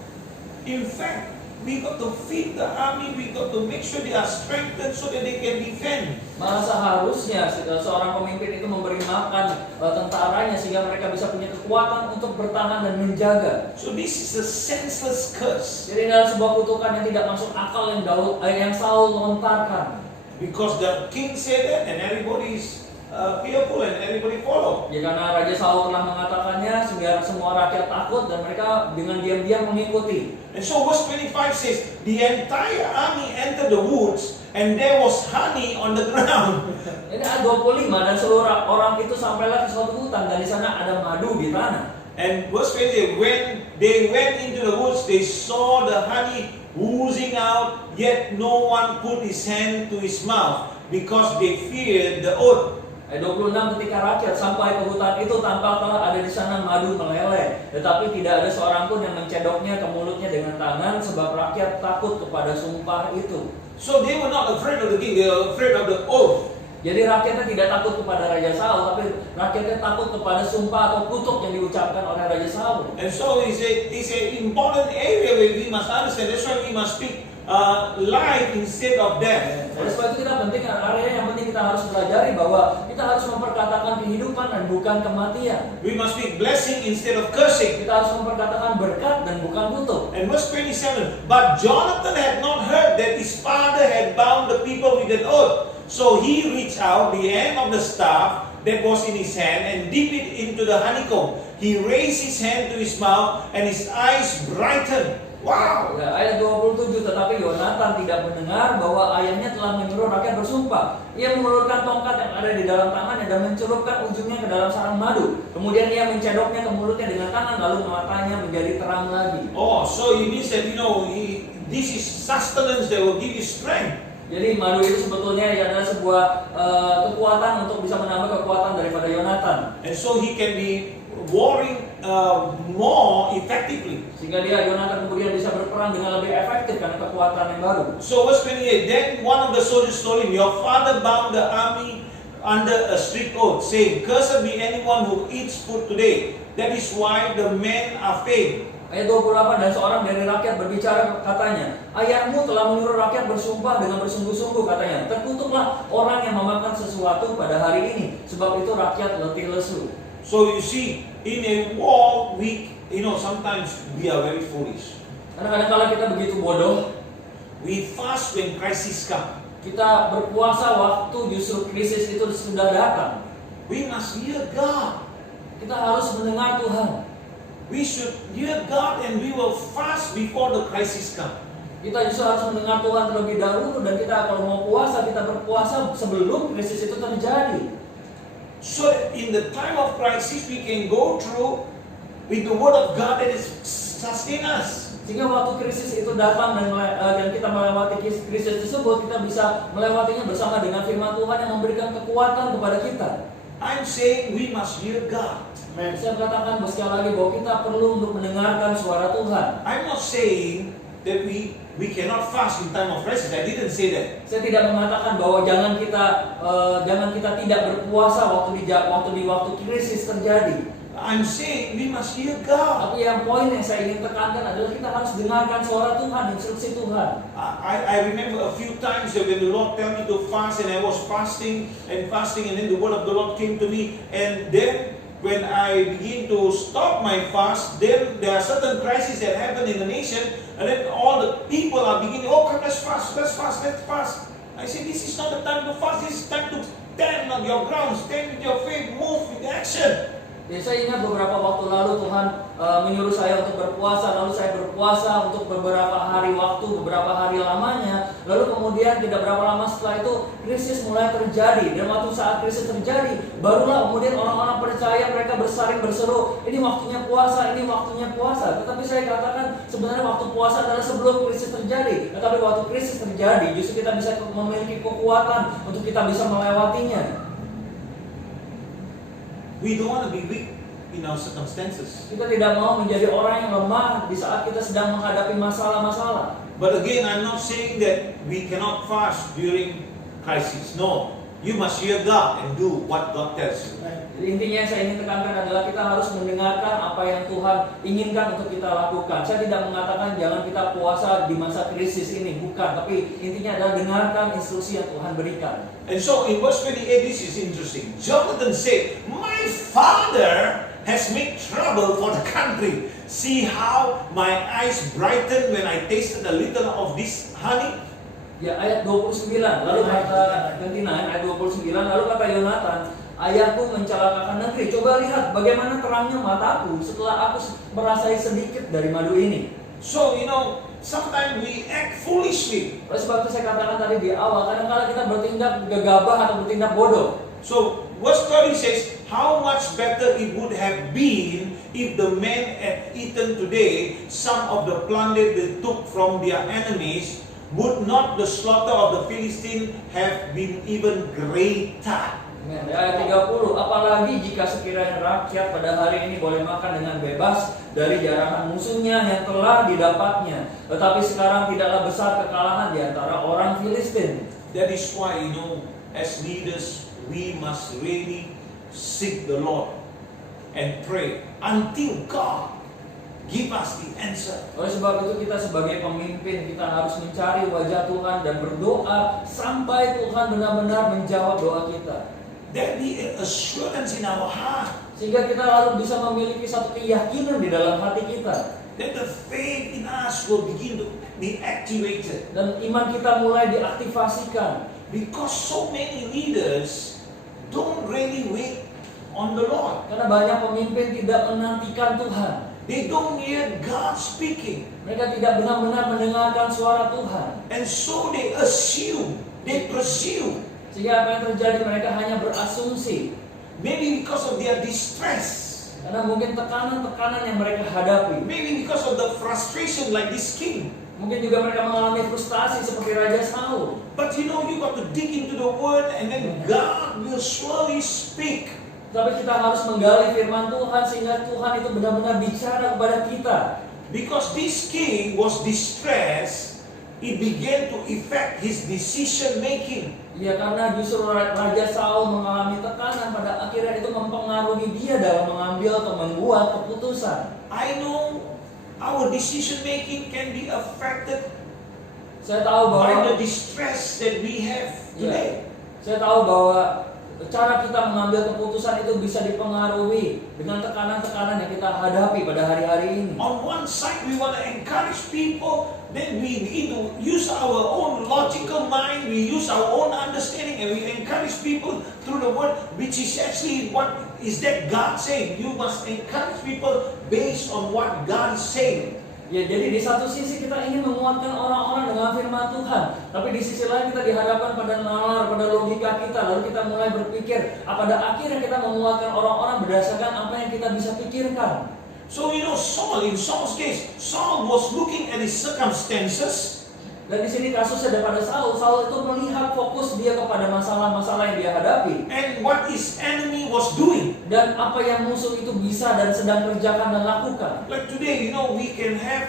In fact, we got to feed the army, we got to make sure they are strengthened so that they can defend. Malah seharusnya seorang pemimpin itu memberi makan tentaranya sehingga mereka bisa punya kekuatan untuk bertahan dan menjaga. So this is a senseless curse, Jadi dalam sebuah kutukan yang tidak masuk akal yang Saul lontarkan. because the king said that and everybody is fearful and everybody follow. Ya karena Raja Saul telah mengatakannya sehingga semua rakyat takut dan mereka dengan diam-diam mengikuti. And so verse 25 says, the entire army entered the woods and there was honey on the ground. Ini ayat 25 dan seluruh orang itu sampailah ke suatu hutan dan di sana ada madu di tanah. And verse 20, when they went into the woods, they saw the honey oozing out, yet no one put his hand to his mouth because they feared the oath. Ayat 26, ketika rakyat sampai ke hutan itu tampaklah ada di sana madu meleleh, tetapi tidak ada seorang pun yang mencedoknya ke mulutnya dengan tangan sebab rakyat takut kepada sumpah itu. So they were not afraid of the king, they were afraid of the oath. Jadi rakyatnya tidak takut kepada Raja Saul, tapi rakyatnya takut kepada sumpah atau kutuk yang diucapkan oleh Raja Saul. And so it's an important area where we must understand. That's why we must speak life instead of death. Oleh sebab itu kita penting, area yang penting kita harus pelajari bahwa kita harus memperkatakan kehidupan dan bukan kematian. We must speak blessing instead of cursing. Kita harus memperkatakan berkat dan bukan kutuk. And verse 27, but Jonathan had not heard that his father had bound the people with an oath. So he reached out the end of the staff that was in his hand and dipped it into the honeycomb. He raised his hand to his mouth and his eyes brightened. Wow! Ya, ayat 27, tetapi Yonatan tidak mendengar bahwa ayahnya telah menyuruh rakyat bersumpah. Ia mengulurkan tongkat yang ada di dalam tangannya dan mencelupkan ujungnya ke dalam sarang madu. Kemudian ia mencedoknya ke mulutnya dengan tangan, lalu matanya menjadi terang lagi. Oh, so it means that this is sustenance that will give you strength. Jadi madu itu sebetulnya adalah sebuah kekuatan untuk bisa menambah kekuatan daripada Yonatan. And so he can be warring more effectively. Sehingga Yonatan kemudian bisa berperang dengan lebih efektif karena kekuatan yang baru. So verse 28, then one of the soldiers told him, your father bound the army under a strict oath, saying, cursed be anyone who eats food today. That is why the men are faint. Ayat 28, dan seorang dari rakyat berbicara katanya, ayahmu telah menyuruh rakyat bersumpah dengan bersungguh-sungguh katanya, terkutuklah orang yang memakan sesuatu pada hari ini, sebab itu rakyat letih lesu. So you see, in a war, sometimes we are very foolish. Kadang-kadang kalau kita begitu bodoh, We fast when crisis come. kita berpuasa waktu justru krisis itu sudah datang. We must hear God. Kita harus mendengar Tuhan. We should hear God and we will fast before the crisis come. Kita justru harus mendengar Tuhan terlebih dahulu, dan kita kalau mau puasa, kita berpuasa sebelum krisis itu terjadi. So in the time of crisis we can go through with the word of God that is sustain us. Sehingga waktu krisis itu datang dan kita melewati krisis tersebut, kita bisa melewatinya bersama dengan firman Tuhan yang memberikan kekuatan kepada kita. I'm saying we must hear God. Saya katakan sekali lagi bahwa kita perlu untuk mendengarkan suara Tuhan. I'm not saying that we cannot fast in time of crisis. I didn't say that. Saya tidak mengatakan bahwa jangan kita tidak berpuasa waktu krisis terjadi. I'm saying we must hear God. Tapi yang poin yang saya ingin tekankan adalah kita harus dengarkan suara Tuhan, instruksi Tuhan. I remember a few times that when the Lord tell me to fast, and I was fasting, and then the word of the Lord came to me, and then when I begin to stop my fast, then there are certain crises that happen in the nation, and then all the people are beginning, come, let's fast. I say, this is not the time to fast, this is time to stand on your ground, stand with your faith, move with action. Ya, saya ingat beberapa waktu lalu Tuhan menyuruh saya untuk berpuasa, lalu saya berpuasa untuk beberapa hari lamanya, lalu kemudian tidak berapa lama setelah itu krisis mulai terjadi, dan waktu saat krisis terjadi, barulah kemudian orang-orang percaya, mereka bersaling berseru, ini waktunya puasa. Tetapi saya katakan sebenarnya waktu puasa adalah sebelum krisis terjadi, tetapi waktu krisis terjadi justru kita bisa memiliki kekuatan untuk kita bisa melewatinya. We don't want to be weak in our circumstances. Kita tidak mau menjadi orang yang lemah di saat kita sedang menghadapi masalah-masalah. But again, I'm not saying that we cannot fast during crisis. No, you must hear God and do what God tells you. Jadi intinya yang saya ingin tekankan adalah kita harus mendengarkan apa yang Tuhan inginkan untuk kita lakukan. Saya tidak mengatakan jangan kita puasa di masa krisis ini, bukan. Tapi intinya adalah dengarkan instruksi yang Tuhan berikan. And so in verse 28, this is interesting. Jonathan said, my father has made trouble for the country. See how my eyes brightened when I tasted a little of this honey. Ya, ayat 29. Lalu kata 29, ayat 29, lalu kata Yonatan, ayahku mencelakakan negeri. Coba lihat bagaimana terangnya mataku setelah aku merasai sedikit dari madu ini. So, sometimes we act foolishly. Oleh sebab itu saya katakan tadi di awal, kadang-kadang kita bertindak gegabah atau bertindak bodoh. So, verse 30 says, how much better it would have been if the men had eaten today some of the plunder they took from their enemies, would not the slaughter of the Philistines have been even greater? Di ayat 30, apalagi jika sekiranya rakyat pada hari ini boleh makan dengan bebas dari jarahan musuhnya yang telah didapatnya, tetapi sekarang tidaklah besar kekalahan di antara orang Filistin. That is why, as leaders, we must really seek the Lord and pray until God give us the answer. Oleh sebab itu kita sebagai pemimpin, kita harus mencari wajah Tuhan dan berdoa sampai Tuhan benar-benar menjawab doa kita. There be an assurance in our heart. Sehingga kita lalu bisa memiliki satu keyakinan di dalam hati kita. That the faith in us will begin to be activated. Dan iman kita mulai diaktifasikan. Because so many leaders don't really wait on the Lord. Karena banyak pemimpin tidak menantikan Tuhan. They don't hear God speaking. Mereka tidak benar-benar mendengarkan suara Tuhan. And so they assume, they presume. Sehingga apa yang terjadi, mereka hanya berasumsi. Maybe because of their distress. Karena mungkin tekanan-tekanan yang mereka hadapi. Maybe because of the frustration like this king. Mungkin juga mereka mengalami frustasi seperti Raja Saul. But you got to dig into the word and then God will surely speak. Tapi kita harus menggali firman Tuhan sehingga Tuhan itu benar-benar bicara kepada kita. Because this king was distressed, it began to affect his decision making. Ya, karena justru Raja Saul mengalami tekanan, pada akhirnya itu mempengaruhi dia dalam mengambil atau membuat keputusan. I know our decision making can be affected Saya tahu by bahwa the distress that we have today. saya tahu bahwa cara kita mengambil keputusan itu bisa dipengaruhi dengan tekanan-tekanan yang kita hadapi pada hari-hari ini. On one side, we want to encourage people, then we begin to use our own logical mind, we use our own understanding, and we encourage people through the word, which is actually what is that God saying. You must encourage people based on what God is saying. Ya, jadi di satu sisi kita ingin menguatkan orang-orang dengan firman Tuhan, tapi di sisi lain kita dihadapkan pada nalar, pada logika kita, lalu kita mulai berpikir, pada akhirnya kita menguatkan orang-orang berdasarkan apa yang kita bisa pikirkan. So Saul, in Saul's case, Saul was looking at his circumstances. Dan di sini kasusnya daripada Saul itu melihat fokus dia kepada masalah-masalah yang dia hadapi. And what his enemy was doing. Dan apa yang musuh itu bisa dan sedang kerjakan dan lakukan. Like today, we can have,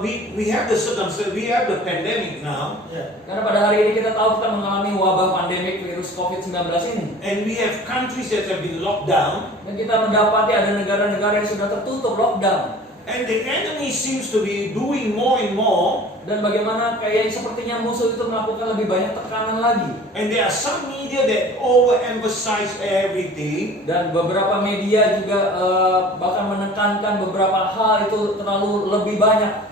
we have the circumstance, we have the pandemic now. Yeah. Karena pada hari ini kita tahu kita mengalami wabah pandemik virus COVID-19 ini. And we have countries that have been locked down. Dan kita mendapati ada negara-negara yang sudah tertutup lockdown. And the enemy seems to be doing more and more. Dan bagaimana kayak sepertinya musuh itu melakukan lebih banyak tekanan lagi. And there are some media that overemphasize everything. Dan beberapa media juga bahkan menekankan beberapa hal itu terlalu lebih banyak.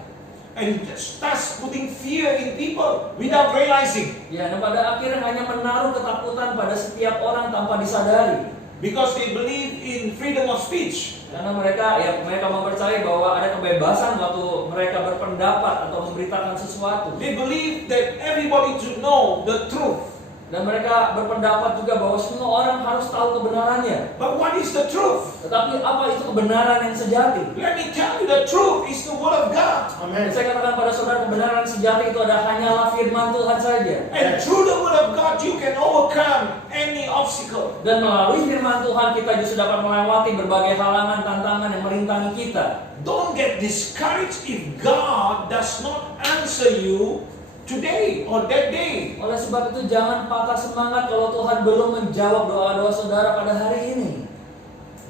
And starts putting fear in people without realizing. Ya, dan pada akhirnya hanya menaruh ketakutan pada setiap orang tanpa disadari. Because they believe in freedom of speech. Karena mereka mempercayai bahwa ada kebebasan waktu mereka berpendapat atau memberitakan sesuatu. They believe that everybody should know the truth. Dan mereka berpendapat juga bahwa semua orang harus tahu kebenarannya. But what is the truth? Tetapi apa itu kebenaran yang sejati? Let me tell you, the truth is the word of God. Dan saya katakan pada saudara, kebenaran sejati itu hanyalah firman Tuhan saja. And through the word of God you can overcome any obstacle. Dan melalui firman Tuhan kita justru dapat melewati berbagai halangan, tantangan yang merintangi kita. Don't get discouraged if God does not answer you today or that day. Oleh sebab itu jangan patah semangat kalau Tuhan belum menjawab doa-doa saudara pada hari ini.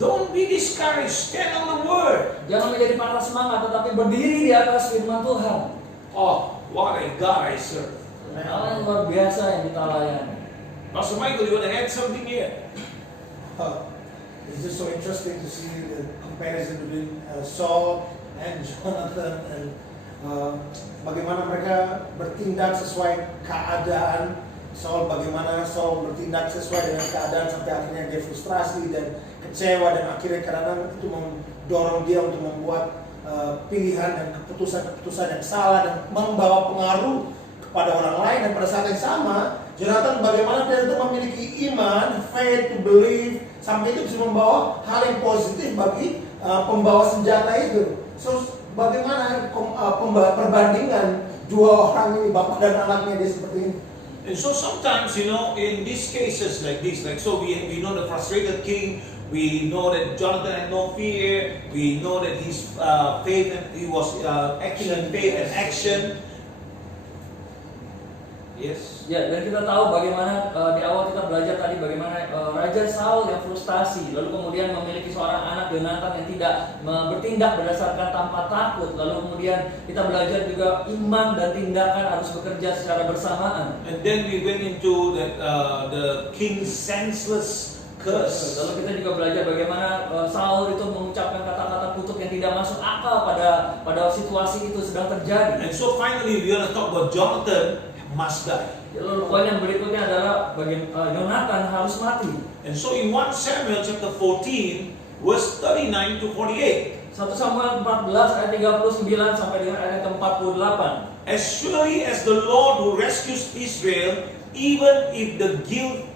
Don't be discouraged. Stand on the word. Jangan menjadi patah semangat, tetapi berdiri di atas firman Tuhan. Oh, what a God I serve. Allah yang luar biasa yang kita layani. Pastor Michael, you want to add something here? It's just so interesting to see the comparison between Saul and Jonathan, and bagaimana mereka bertindak sesuai keadaan. Saul, bagaimana Saul bertindak sesuai dengan keadaan sampai akhirnya dia frustrasi dan kecewa, dan akhirnya kadang-kadang itu mendorong dia untuk membuat pilihan dan keputusan-keputusan yang salah dan membawa pengaruh kepada orang lain. Dan pada saat yang sama, Jonathan bagaimana dia itu memiliki iman, faith to believe, sampai itu bisa membawa hal yang positif bagi pembawa senjata itu. So bagaimana perbandingan dua orang ini, bapak dan anaknya, dia seperti ini. And so sometimes, in these cases like this, so we know the frustrated king, we know that Jonathan had no fear, we know that his faith, and he was acting in faith and action. Yes. Ya, dan kita tahu bagaimana di awal kita belajar tadi bagaimana Raja Saul yang frustasi, lalu kemudian memiliki seorang anak Yonatan yang tidak bertindak berdasarkan tanpa takut, lalu kemudian kita belajar juga iman dan tindakan harus bekerja secara bersamaan. And then we went into the king's senseless curse. Lalu kita juga belajar bagaimana Saul itu mengucapkan kata-kata kutuk yang tidak masuk akal pada situasi itu sedang terjadi. And so finally we want to talk about Jonathan must die. Lalu poin yang berikutnya adalah Yonatan harus mati. And so in 1 Samuel chapter 14 verse 39 to 48. 1 Samuel 14 ayat 39 sampai dengan ayat 48. As surely as the Lord who rescues Israel, even if the guilt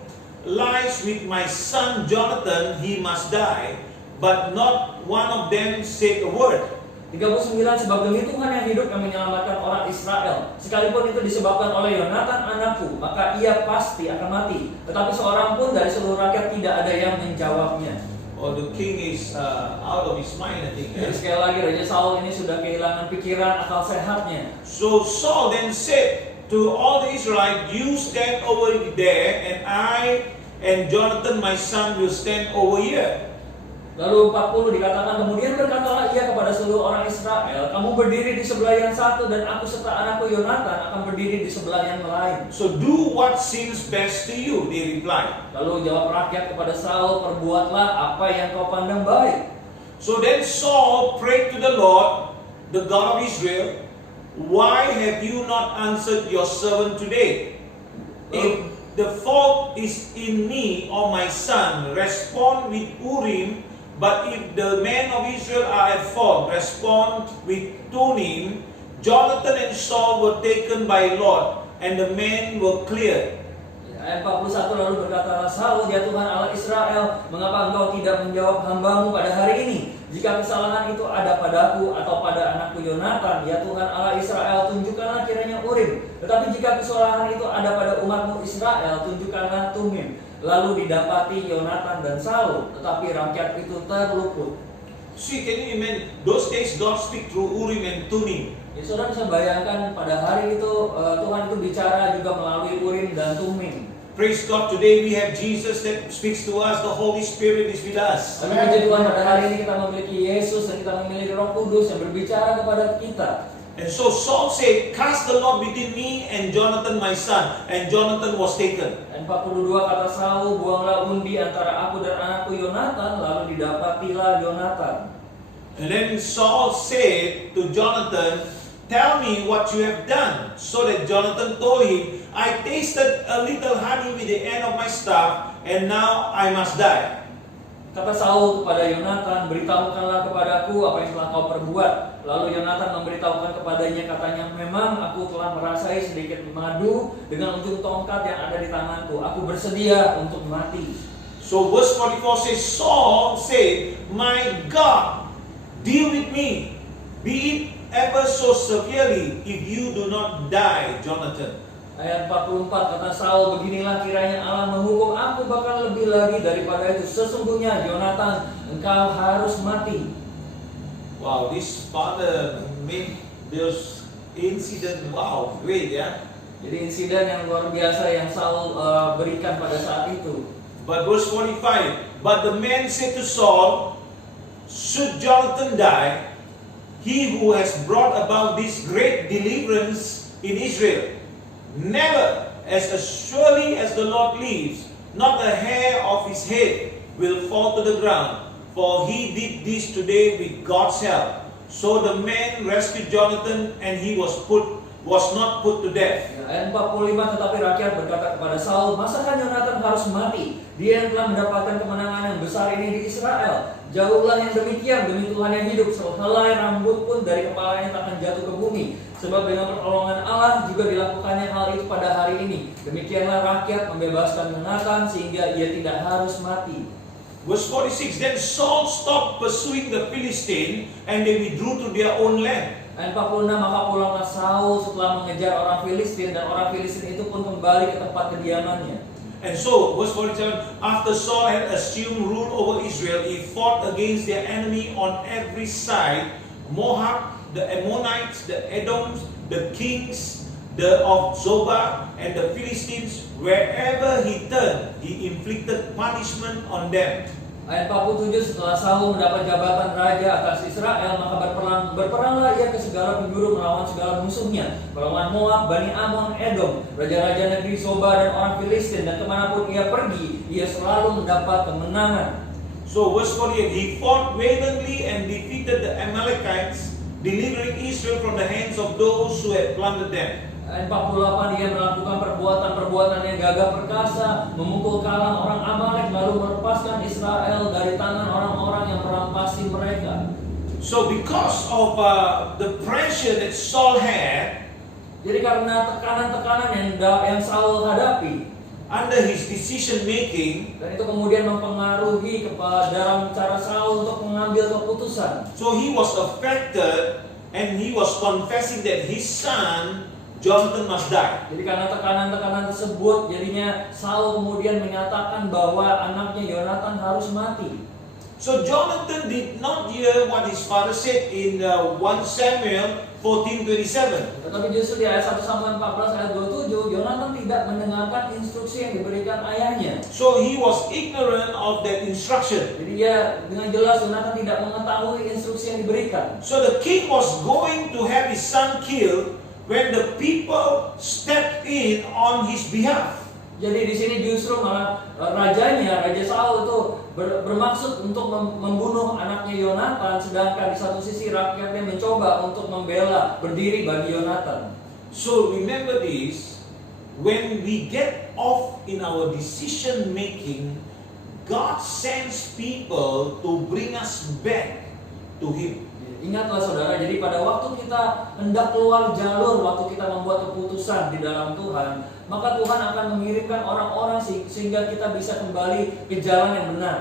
lies with my son Jonathan, he must die. But not one of them said a word. 39, sebab demi Tuhan yang hidup yang menyelamatkan orang Israel, sekalipun itu disebabkan oleh Yonatan anakku, maka ia pasti akan mati. Tetapi seorang pun dari seluruh rakyat tidak ada yang menjawabnya. Oh, the king is out of his mind, I think. Jadi sekali lagi Raja Saul ini sudah kehilangan pikiran, akal sehatnya. So Saul then said to all the Israelites, you stand over there, and I and Jonathan my son will stand over here. Lalu 40 dikatakan, kemudian berkatalah ia kepada seluruh orang Israel, kamu berdiri di sebelah yang satu dan aku serta anakku Yonatan akan berdiri di sebelah yang lain. So do what seems best to you, they replied. Lalu jawab rakyat kepada Saul, perbuatlah apa yang kau pandang baik. So then Saul prayed to the Lord, the God of Israel, why have you not answered your servant today? If the fault is in me or my son, respond with Urim. But if the men of Israel are at fault, respond with Thummim. Jonathan and Saul were taken by lot, and the men were cleared. Ayat 41 lalu berkatalah Saul, ya Tuhan Allah Israel, mengapa engkau tidak menjawab hambamu pada hari ini? Jika kesalahan itu ada padaku atau pada anakku Yonatan, ya Tuhan Allah Israel, tunjukkanlah kiranya Urim. Tetapi jika kesalahan itu ada pada umatmu Israel, tunjukkanlah Thummim. Lalu didapati Yonatan dan Saul, tetapi rakyat itu terluput. See, can you imagine? Those days God speak through Urim and Thummim. Ya, saudara bisa bayangkan pada hari itu Tuhan itu bicara juga melalui Urim dan Thummim. Praise God, today we have Jesus that speaks to us, the Holy Spirit is with us. Tapi puji Tuhan, pada hari ini kita memiliki Yesus dan kita memiliki Roh Kudus yang berbicara kepada kita. And so Saul said, cast the lot between me and Jonathan my son. And Jonathan was taken. Dan 42 kata Saul, buanglah undi antara aku dan anakku Yonatan, lalu didapatilah Yonatan. And then Saul said to Jonathan, tell me what you have done. So that Jonathan told him, I tasted a little honey with the end of my staff, and now I must die. Kata Saul kepada Yonatan, beritahukanlah kepadaku apa yang telah kau perbuat. Lalu Yonatan memberitahukan kepadanya, katanya, memang aku telah merasai sedikit madu dengan ujung tongkat yang ada di tanganku. Aku bersedia untuk mati. So verse 44 says, Saul said, my God, deal with me, be it ever so severely, if you do not die, Jonathan. Ayat 44 kata Saul, beginilah kiranya Allah menghukum aku bahkan lebih lagi daripada itu. Sesungguhnya Yonatan, engkau harus mati. Wow, this father made this incident, wow, great, yeah. Jadi insiden yang luar biasa yang Saul berikan pada saat itu. But verse 45, but the man said to Saul, should Jonathan die, he who has brought about this great deliverance in Israel, never, as surely as the Lord lives, not a hair of his head will fall to the ground, for he did this today with God's help. So the man rescued Jonathan, and he was not put to death. Ayat 45, tetapi rakyat berkata kepada Saul, masakan Yonatan harus mati? Dia yang telah mendapatkan kemenangan yang besar ini di Israel. Jauhlah yang demikian demi Tuhan yang hidup, sehelai rambut pun dari kepalanya takkan jatuh ke bumi. Sebab dengan pertolongan Allah juga dilakukannya hal itu pada hari ini. Demikianlah rakyat membebaskan Yonatan sehingga ia tidak harus mati. Verse 46, then Saul stopped pursuing the Philistine, and they withdrew to their own land. Ayat 46, maka pulanglah Saul setelah mengejar orang Filistin, dan orang Filistin itu pun kembali ke tempat kediamannya. And so, verse 47, after Saul had assumed rule over Israel, he fought against their enemy on every side, Moab, the Ammonites, the Edoms, the kings of Zobah, and the Philistines. Wherever he turned, he inflicted punishment on them. Ayat 47, setelah Saul mendapat jabatan raja atas Israel, maka berperanglah ia ke segala penjuru melawan segala musuhnya, melawan Moab, Bani Ammon, Edom, raja-raja negeri Zobah dan orang Filistin, dan kemanapun ia pergi, ia selalu mendapat kemenangan. So verse 48, he fought valiantly and defeated the Amalekites, delivering Israel from the hands of those who had plundered them. Ayat 48, ia melakukan perbuatan-perbuatan yang gagah perkasa, memukul kalah orang Amalek, lalu melepaskan Israel dari tangan orang-orang yang merampasi mereka. So because of the pressure that Saul had, jadi karena tekanan-tekanan yang Saul hadapi, under his decision making, dan itu kemudian mempengaruhi dalam cara Saul untuk mengambil keputusan. so he was affected, and he was confessing that his son Jonathan must die. Jadi karena tekanan-tekanan tersebut, jadinya Saul kemudian menyatakan bahwa anaknya Yonatan harus mati. So Jonathan did not hear what his father said in 1 Samuel 14:27. Tetapi justru di ayat 1 Samuel 14 ayat 27, Yonatan tidak mendengarkan instruksi yang diberikan ayahnya. So he was ignorant of that instruction. Jadi dia dengan jelas Yonatan tidak mengetahui instruksi yang diberikan. So the king was going to have his son killed when the people stepped in on his behalf. Jadi di sini justru malah Raja Saul itu bermaksud untuk membunuh anaknya Yonatan, sedangkan di satu sisi rakyatnya mencoba untuk membela, berdiri bagi Yonatan. So remember this, when we get off in our decision making, God sends people to bring us back to Him. Ingatlah saudara, jadi pada waktu kita hendak keluar jalur, waktu kita membuat keputusan di dalam Tuhan, maka Tuhan akan mengirimkan orang-orang sehingga kita bisa kembali ke jalan yang benar.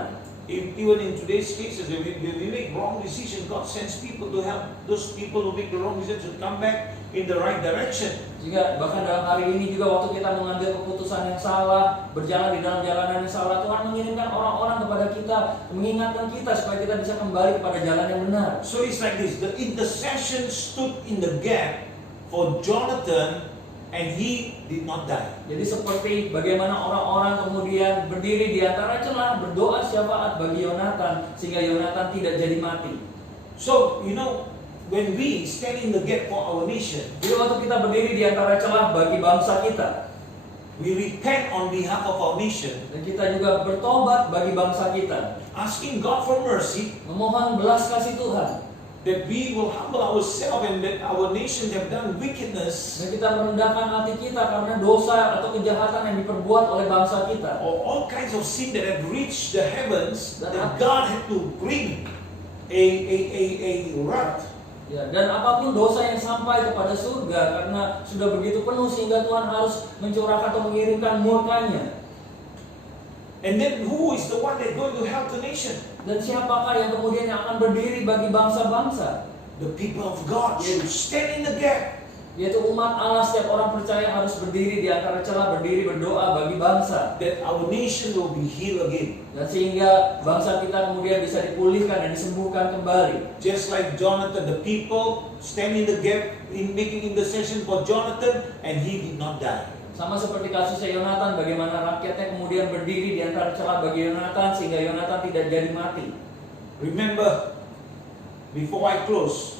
Even in today's cases, when we make wrong decision, God sends people to help those people who make the wrong decision to come back in the right direction. Jika bahkan dalam hari ini juga waktu kita mengambil keputusan yang salah, berjalan di dalam jalanan yang salah, Tuhan mengirimkan orang-orang kepada kita, mengingatkan kita supaya kita bisa kembali kepada jalan yang benar. So it's like this, the intercession stood in the gap for Jonathan, and he did not die. Jadi seperti bagaimana orang-orang kemudian berdiri di antara celah, berdoa syafaat bagi Yonatan sehingga Yonatan tidak jadi mati. So, you know, when we stand in the gap for our nation, Jadi waktu kita berdiri di antara celah bagi bangsa kita, we repent on behalf of our nation, dan kita juga bertobat bagi bangsa kita, asking God for mercy, memohon belas kasih Tuhan, that we will humble ourselves and that our nations have done wickedness, dan kita merendahkan hati kita karena dosa atau kejahatan yang diperbuat oleh bangsa kita, or all kinds of sin that have reached the heavens, that God had to bring a wrath. ya, dan apapun dosa yang sampai kepada surga karena sudah begitu penuh sehingga Tuhan harus mencurahkan atau mengirimkan murkanya. And then who is the one that going to help the nation? Dan siapakah yang kemudian yang akan berdiri bagi bangsa-bangsa? The people of God should stand in the gap. Yaitu umat Allah, setiap orang percaya harus berdiri di antara celah, berdiri berdoa bagi bangsa. That our nation will be healed again. Dan sehingga bangsa kita kemudian bisa dipulihkan dan disembuhkan kembali. Just like Jonathan, the people stand in the gap in making intercession for Jonathan, and he did not die. Sama seperti kasusnya Yonatan, bagaimana rakyatnya kemudian berdiri di antara celah bagi Yonatan sehingga Yonatan tidak jadi mati. Remember, before I close,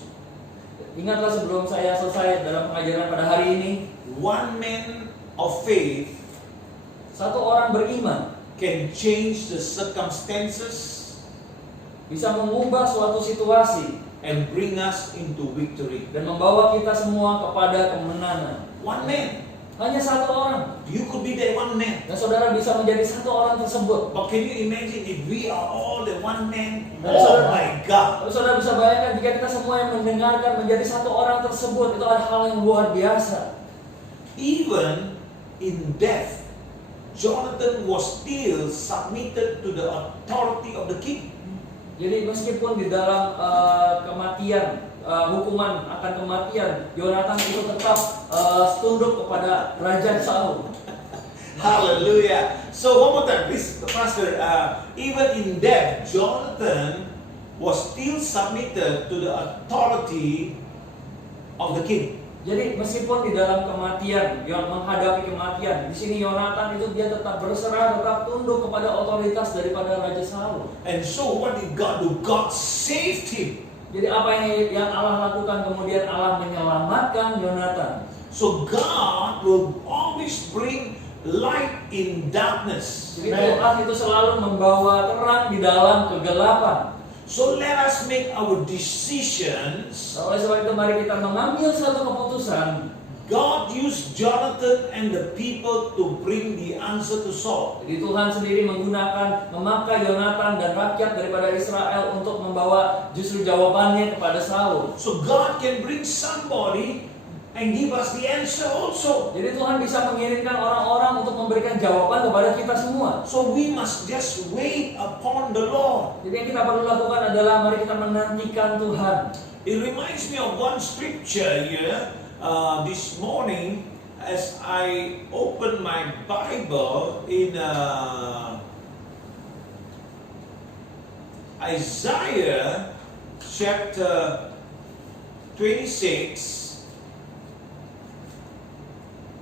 Ingatlah sebelum saya selesai dalam pengajaran pada hari ini, one man of faith satu orang beriman can change the circumstances bisa mengubah suatu situasi and bring us into victory. dan membawa kita semua kepada kemenangan. One man. Hanya satu orang. You could be that one man. Dan saudara bisa menjadi satu orang tersebut. But can you imagine if we are all the one man? Dan Oh my God. Lalu saudara bisa bayangkan jika kita semua yang mendengarkan menjadi satu orang tersebut, itu adalah hal yang luar biasa. Even in death, Jonathan was still submitted to the authority of the king. Jadi meskipun di dalam kematian, hukuman akan kematian, Yonatan itu tetap tunduk kepada Raja Saul. Hallelujah. So one more time, please, Pastor. Even in death, Jonathan was still submitted to the authority of the king. Jadi meskipun di dalam kematian, menghadapi kematian, di sini Yonatan itu dia tetap berserah, tetap tunduk kepada otoritas daripada Raja Saul. And so what did God do? God saved him. Jadi apa yang Allah lakukan, kemudian Allah menyelamatkan Yonatan. So God will always bring light in darkness. Jadi Tuhan itu selalu membawa terang di dalam kegelapan. So let us make our decisions. Oleh sebab itu mari kita mengambil satu keputusan. God used Jonathan and the people to bring the answer to Saul. Jadi Tuhan sendiri memakai Yonatan dan rakyat daripada Israel untuk membawa justru jawabannya kepada Saul. So God can bring somebody and give us the answer also. Jadi Tuhan bisa mengirimkan orang-orang untuk memberikan jawaban kepada kita semua. So we must just wait upon the Lord. Jadi yang kita perlu lakukan adalah mari kita menantikan Tuhan. It reminds me of one scripture here this morning as I opened my Bible in Isaiah chapter 26.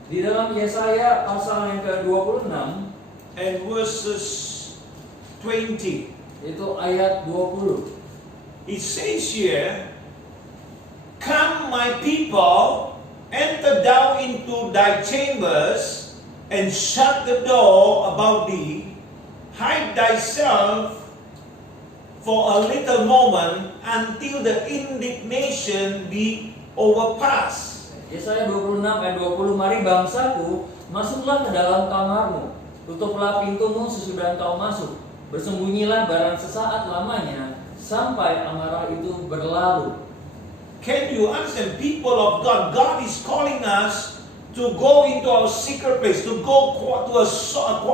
Di dalam Yesaya pasal yang ke-26 and verses 20. itu ayat 20. It says here, "Come my people, enter thou into thy chambers, and shut the door about thee, hide thyself for a little moment until the indignation be overpassed." Yesaya 26 ayat 20, "Mari bangsaku, masuklah ke dalam kamarmu, tutuplah pintumu sesudah engkau masuk, bersembunyilah barang sesaat lamanya, sampai amarah itu berlalu." Can you understand, people of God? God is calling us to go into our secret place, to go to a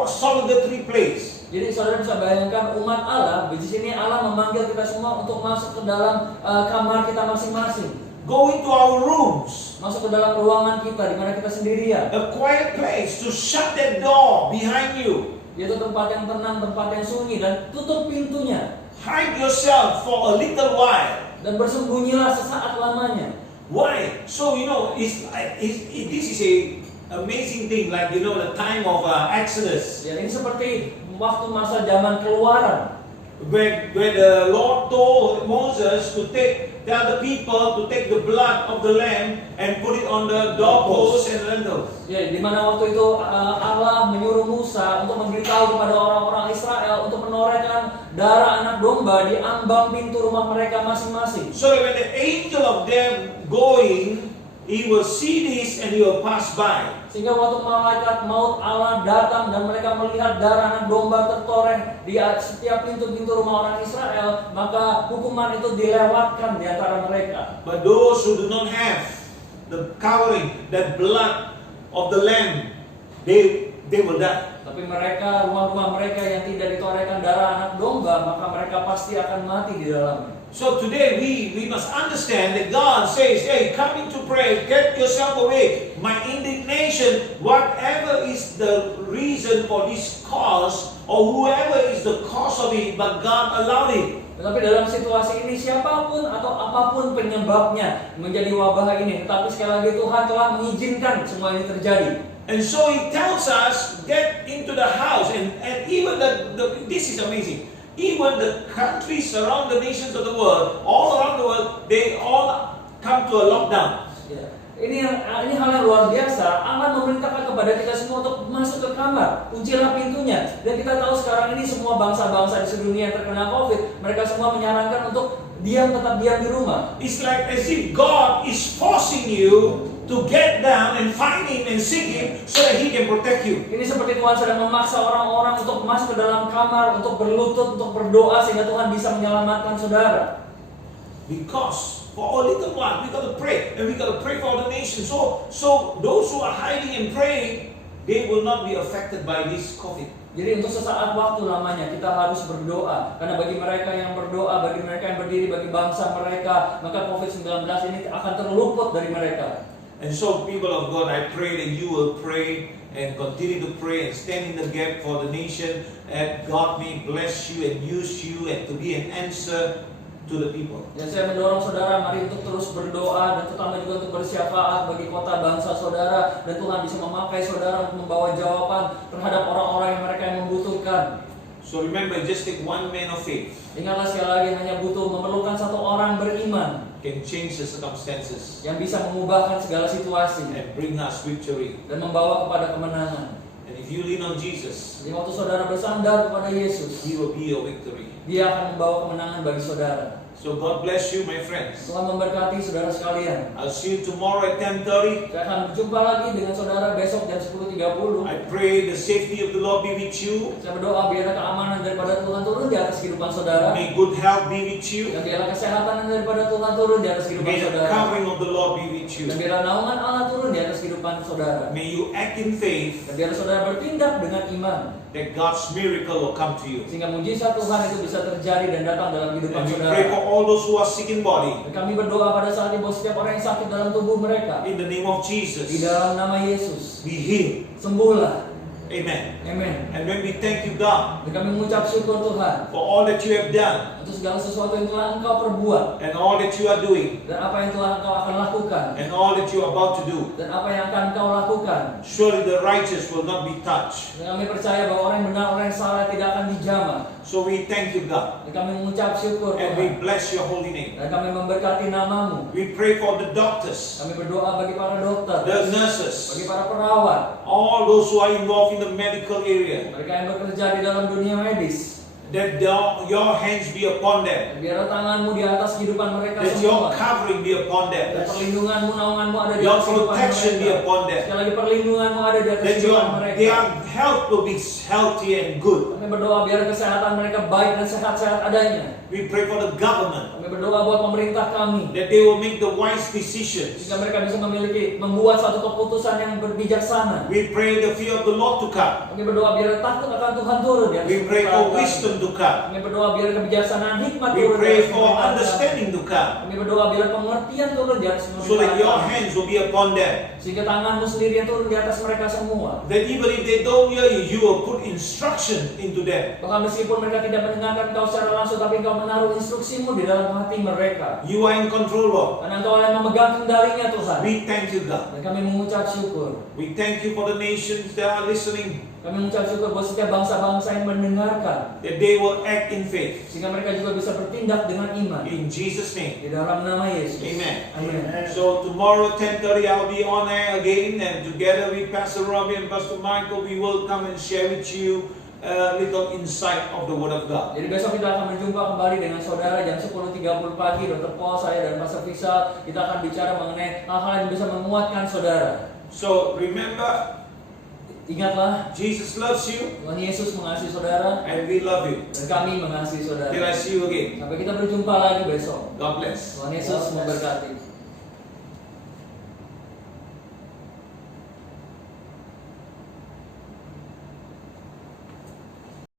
solitary place. Jadi saudara bisa bayangkan umat Allah, di sini Allah memanggil kita semua untuk masuk ke dalam kamar kita masing-masing. Go into our rooms, Masuk ke dalam ruangan kita, di mana kita sendirian. a quiet place, to shut that door behind you. Yaitu tempat yang tenang, tempat yang sunyi, dan tutup pintunya. Hide yourself for a little while. Dan bersembunyilah sesaat lamanya. Why? So this is a amazing thing. Like the time of Exodus, Ya, ini seperti waktu masa zaman keluaran. where the Lord told Moses to tell the people to take the blood of the lamb and put it on the doorposts and lintels. Ya, di mana waktu itu Allah menyuruh Musa untuk memberitahu kepada orang-orang Israel untuk menorehkan darah anak domba di ambang pintu rumah mereka masing-masing. So that when the angel of them going, he will see this and he will pass by. Sehingga waktu malaikat maut Allah datang dan mereka melihat darah anak domba tertoreh di setiap pintu-pintu rumah orang Israel, maka hukuman itu dilewatkan di antara mereka. But those who do not have the covering, that blood of the lamb, they will die. Tapi mereka, rumah-rumah mereka yang tidak ditorehkan darah anak domba, maka mereka pasti akan mati di dalamnya. So today we must understand that God says, "Hey, come into prayer, get yourself away. My indignation, whatever is the reason for this cause, or whoever is the cause of it, but God allowed it." Tetapi dalam situasi ini siapapun atau apapun penyebabnya menjadi wabah ini, tetapi sekali lagi Tuhan telah mengizinkan semua ini terjadi. And so He tells us, get into the house, and even this is amazing. Even the countries around the nations of the world, all around the world, they all come to a lockdown. Ya. Ini hal yang luar biasa. Allah memerintahkan kepada kita semua untuk masuk ke kamar, kuncilah pintunya. Dan kita tahu sekarang ini semua bangsa-bangsa di seluruh dunia yang terkena COVID, mereka semua menyarankan untuk tetap diam di rumah. It's like as if God is forcing you to get down and find Him and seek Him so that He can protect you. Ini seperti Tuhan sedang memaksa orang-orang untuk masuk ke dalam kamar, untuk berlutut, untuk berdoa sehingga Tuhan bisa menyelamatkan saudara. Because for a little while we got to pray, and we got to pray for the nation. So those who are hiding and praying, they will not be affected by this COVID. Jadi untuk sesaat waktu lamanya kita harus berdoa. Karena bagi mereka yang berdoa, bagi mereka yang berdiri, bagi bangsa mereka, maka COVID-19 ini akan terluput dari mereka. And so people of God, I pray that you will pray and continue to pray and stand in the gap for the nation, that God may bless you and use you and to be an answer to the people. Dan saya mendorong saudara, mari untuk terus berdoa dan terutama juga untuk bersyafaat bagi kota bangsa saudara, dan Tuhan bisa memakai saudara untuk membawa jawaban terhadap orang-orang yang mereka yang membutuhkan. So remember, just take one man of faith Ingatlah sekali lagi, hanya memerlukan satu orang beriman can change the circumstances yang bisa mengubahkan segala situasi and bring us victory. dan membawa kepada kemenangan. And if you lean on Jesus, Jadi waktu saudara bersandar kepada Yesus, He will be your victory. Dia akan membawa kemenangan bagi saudara. So God bless you, my friends. Tuhan memberkati saudara sekalian. I'll see you tomorrow at 10:30. Saya akan berjumpa lagi dengan saudara besok jam 10.30. I pray the safety of the Lord be with you. Saya berdoa biarlah keamanan daripada Tuhan turun di atas kehidupan saudara. May good health be with you. Dan biarlah kesehatan daripada Tuhan turun di atas kehidupan May the saudara. covering of the Lord be with you. Dan biarlah naungan Allah turun di atas kehidupan saudara. May you act in faith Dan biarlah saudara bertindak dengan iman, that God's miracle will come to you. sehingga mujizat Tuhan itu bisa terjadi dan datang dalam kehidupan And we saudara. pray for all those who are sick in body. Dan kami berdoa pada saat ini bahwa setiap orang yang sakit dalam tubuh mereka, In the name of di Jesus, dalam nama Yesus, be healed. sembuhlah. Amen. Amin. And when we thank you, God, Dan kami mengucap syukur Tuhan for all that you have done untuk segala sesuatu yang telah Engkau perbuat, and all that you are doing dan apa yang telah Engkau akan lakukan, and all that you are about to do, dan apa yang akan Engkau lakukan. surely the righteous will not be touched. Dan kami percaya bahwa orang yang benar, orang yang salah tidak akan dijamah. So we thank you, God, Dan kami mengucap syukur and we Tuhan. bless your holy name. Dan kami memberkati namamu. We pray for the doctors, Kami berdoa bagi para dokter, the bagi nurses, para perawat, all those who are involved in the medical area, mereka yang bekerja di dalam dunia medis. that your hands be upon them, Dan biarlah tanganmu di atas kehidupan mereka that your semua. covering be upon Dan them, perlindunganmu, naunganmu ada di your atas kehidupan protection be mereka. upon them, Sekali lagi perlindunganmu ada di atas that kehidupan mereka. their health will be healthy and good. Kami berdoa biar kesehatan mereka baik dan sehat-sehat adanya. We pray for the government, Kami berdoa buat pemerintah kami, that they will make the wise decisions. sehingga mereka bisa membuat satu keputusan yang berbijaksana. We pray the fear of the Lord to come. Kami berdoa biar takut akan Tuhan turun di atas We pray pemerintahan for kami. wisdom to come. Kami berdoa biar kebijaksanaan hikmat We turun di pray atas for pemerintahan kami. understanding to come, Kami berdoa biar pengertian turun di atas so that pemerintahan your kami. hands will be upon them. Sehingga tanganmu sendiri yang turun di atas mereka semua. That even if they don't hear you, you will put instruction into them. Bahkan meskipun mereka tidak mendengarkan Engkau secara langsung, tapi Engkau menaruh instruksimu di dalam hati mereka. You are in control, Lord. Karena Engkau yang memegang kendalinya Tuhan. We thank you, God. Dan kami mengucap syukur. We thank you for the nations that are listening, Kami mengucap syukur buat setiap bangsa-bangsa yang mendengarkan, that they will act in faith. sehingga mereka juga bisa bertindak dengan iman. In Jesus' name. Di dalam nama Yesus. Amen. Amin. So tomorrow 10:30 I'll be on air again, and together with Pastor Robbie and Pastor Michael, we will come and share with you a little insight of the Word of God. Jadi besok kita akan berjumpa kembali dengan saudara jam 10.30 pagi. Dr. Paul, saya dan Pastor Fisal, kita akan bicara mengenai hal-hal yang bisa menguatkan saudara. So remember, Ingatlah, Jesus loves you, Tuhan Yesus mengasihi saudara, and we love you. dan kami mengasihi saudara. Till I see you again. Sampai kita berjumpa lagi besok. God bless. Tuhan Yesus memberkati.